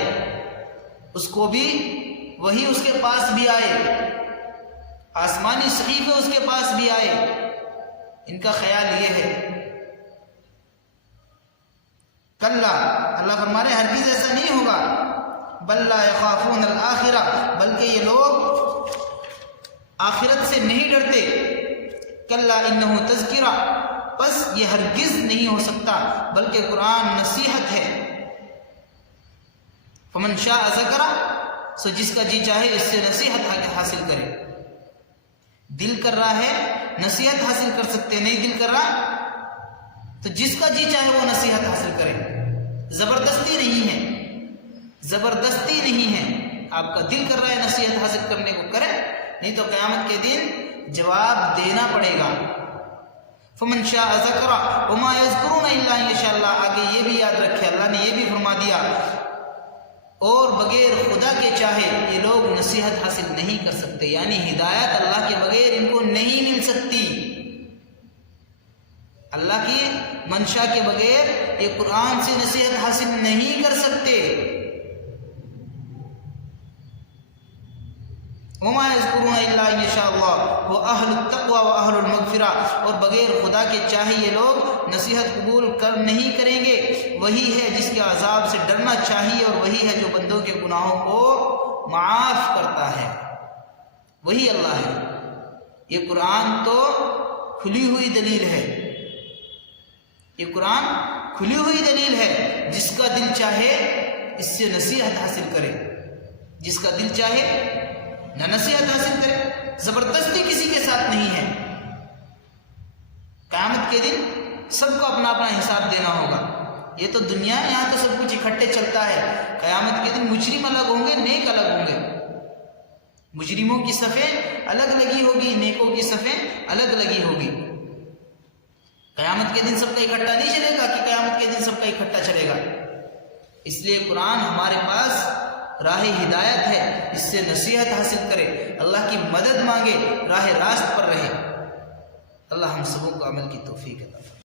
اس کو بھی وہی اس کے پاس بھی آئے، آسمانی صحیفے اس کے پاس بھی آئے۔ ان کا خیال یہ ہے، کلا، اللہ فرما رہے ہیں ہرگز ایسا نہیں ہوگا، بل لا یخافون الآخرہ، بلکہ یہ لوگ آخرت سے نہیں ڈرتے، کلا انہ تذکرہ، پس یہ ہرگز نہیں ہو سکتا، بلکہ قرآن نصیحت ہے۔ فمن شاء ذکرہ، سو جس کا جی چاہے اس سے نصیحت حاصل کرے۔ دل کر رہا ہے نصیحت حاصل کر سکتے، نہیں دل کر رہا تو جس کا جی چاہے وہ نصیحت حاصل کرے، زبردستی نہیں ہے، زبردستی نہیں ہے، آپ کا دل کر رہا ہے نصیحت حاصل کرنے کو کرے، نہیں تو قیامت کے دن جواب دینا پڑے گا۔ فمن شاء ذکرہ وما یذکرون الا ان یشاء اللہ، آگے یہ بھی یاد رکھے، اللہ نے یہ بھی فرما دیا، اور بغیر خدا کے چاہے یہ لوگ نصیحت حاصل نہیں کر سکتے، یعنی ہدایت اللہ کے بغیر ان کو نہیں مل سکتی، اللہ کی منشا کے بغیر یہ قرآن سے نصیحت حاصل نہیں کر سکتے۔ وما یذکرون الا ان یشاء اللہ واہل التقوی واہل المغفرہ، اور بغیر خدا کے چاہے یہ لوگ نصیحت قبول نہیں کریں گے، وہی ہے جس کے عذاب سے ڈرنا چاہیے، اور وہی ہے جو بندوں کے گناہوں کو معاف کرتا ہے، وہی اللہ ہے۔ یہ قرآن تو کھلی ہوئی دلیل ہے، یہ قرآن کھلی ہوئی دلیل ہے، جس کا دل چاہے اس سے نصیحت حاصل کرے، جس کا دل چاہے نہ نصیحت حاصل کرے، زبردستی کسی کے ساتھ نہیں ہے۔ قیامت کے دن سب کو اپنا اپنا حساب دینا ہوگا، یہ تو دنیا ہے، یہاں تو سب کچھ اکٹھے چلتا ہے، قیامت کے دن مجرم الگ ہوں گے، نیک الگ ہوں گے، مجرموں کی صفیں الگ لگی ہوگی، نیکوں کی صفیں الگ لگی ہوگی۔ قیامت کے دن سب کا اکٹھا نہیں چلے گا کہ قیامت کے دن سب کا اکٹھا چلے گا، اس لیے قرآن ہمارے پاس راہ ہدایت ہے، اس سے نصیحت حاصل کرے، اللہ کی مدد مانگے، راہ راست پر رہے۔ اللہ ہم سبوں کو عمل کی توفیق عطا فرمائے۔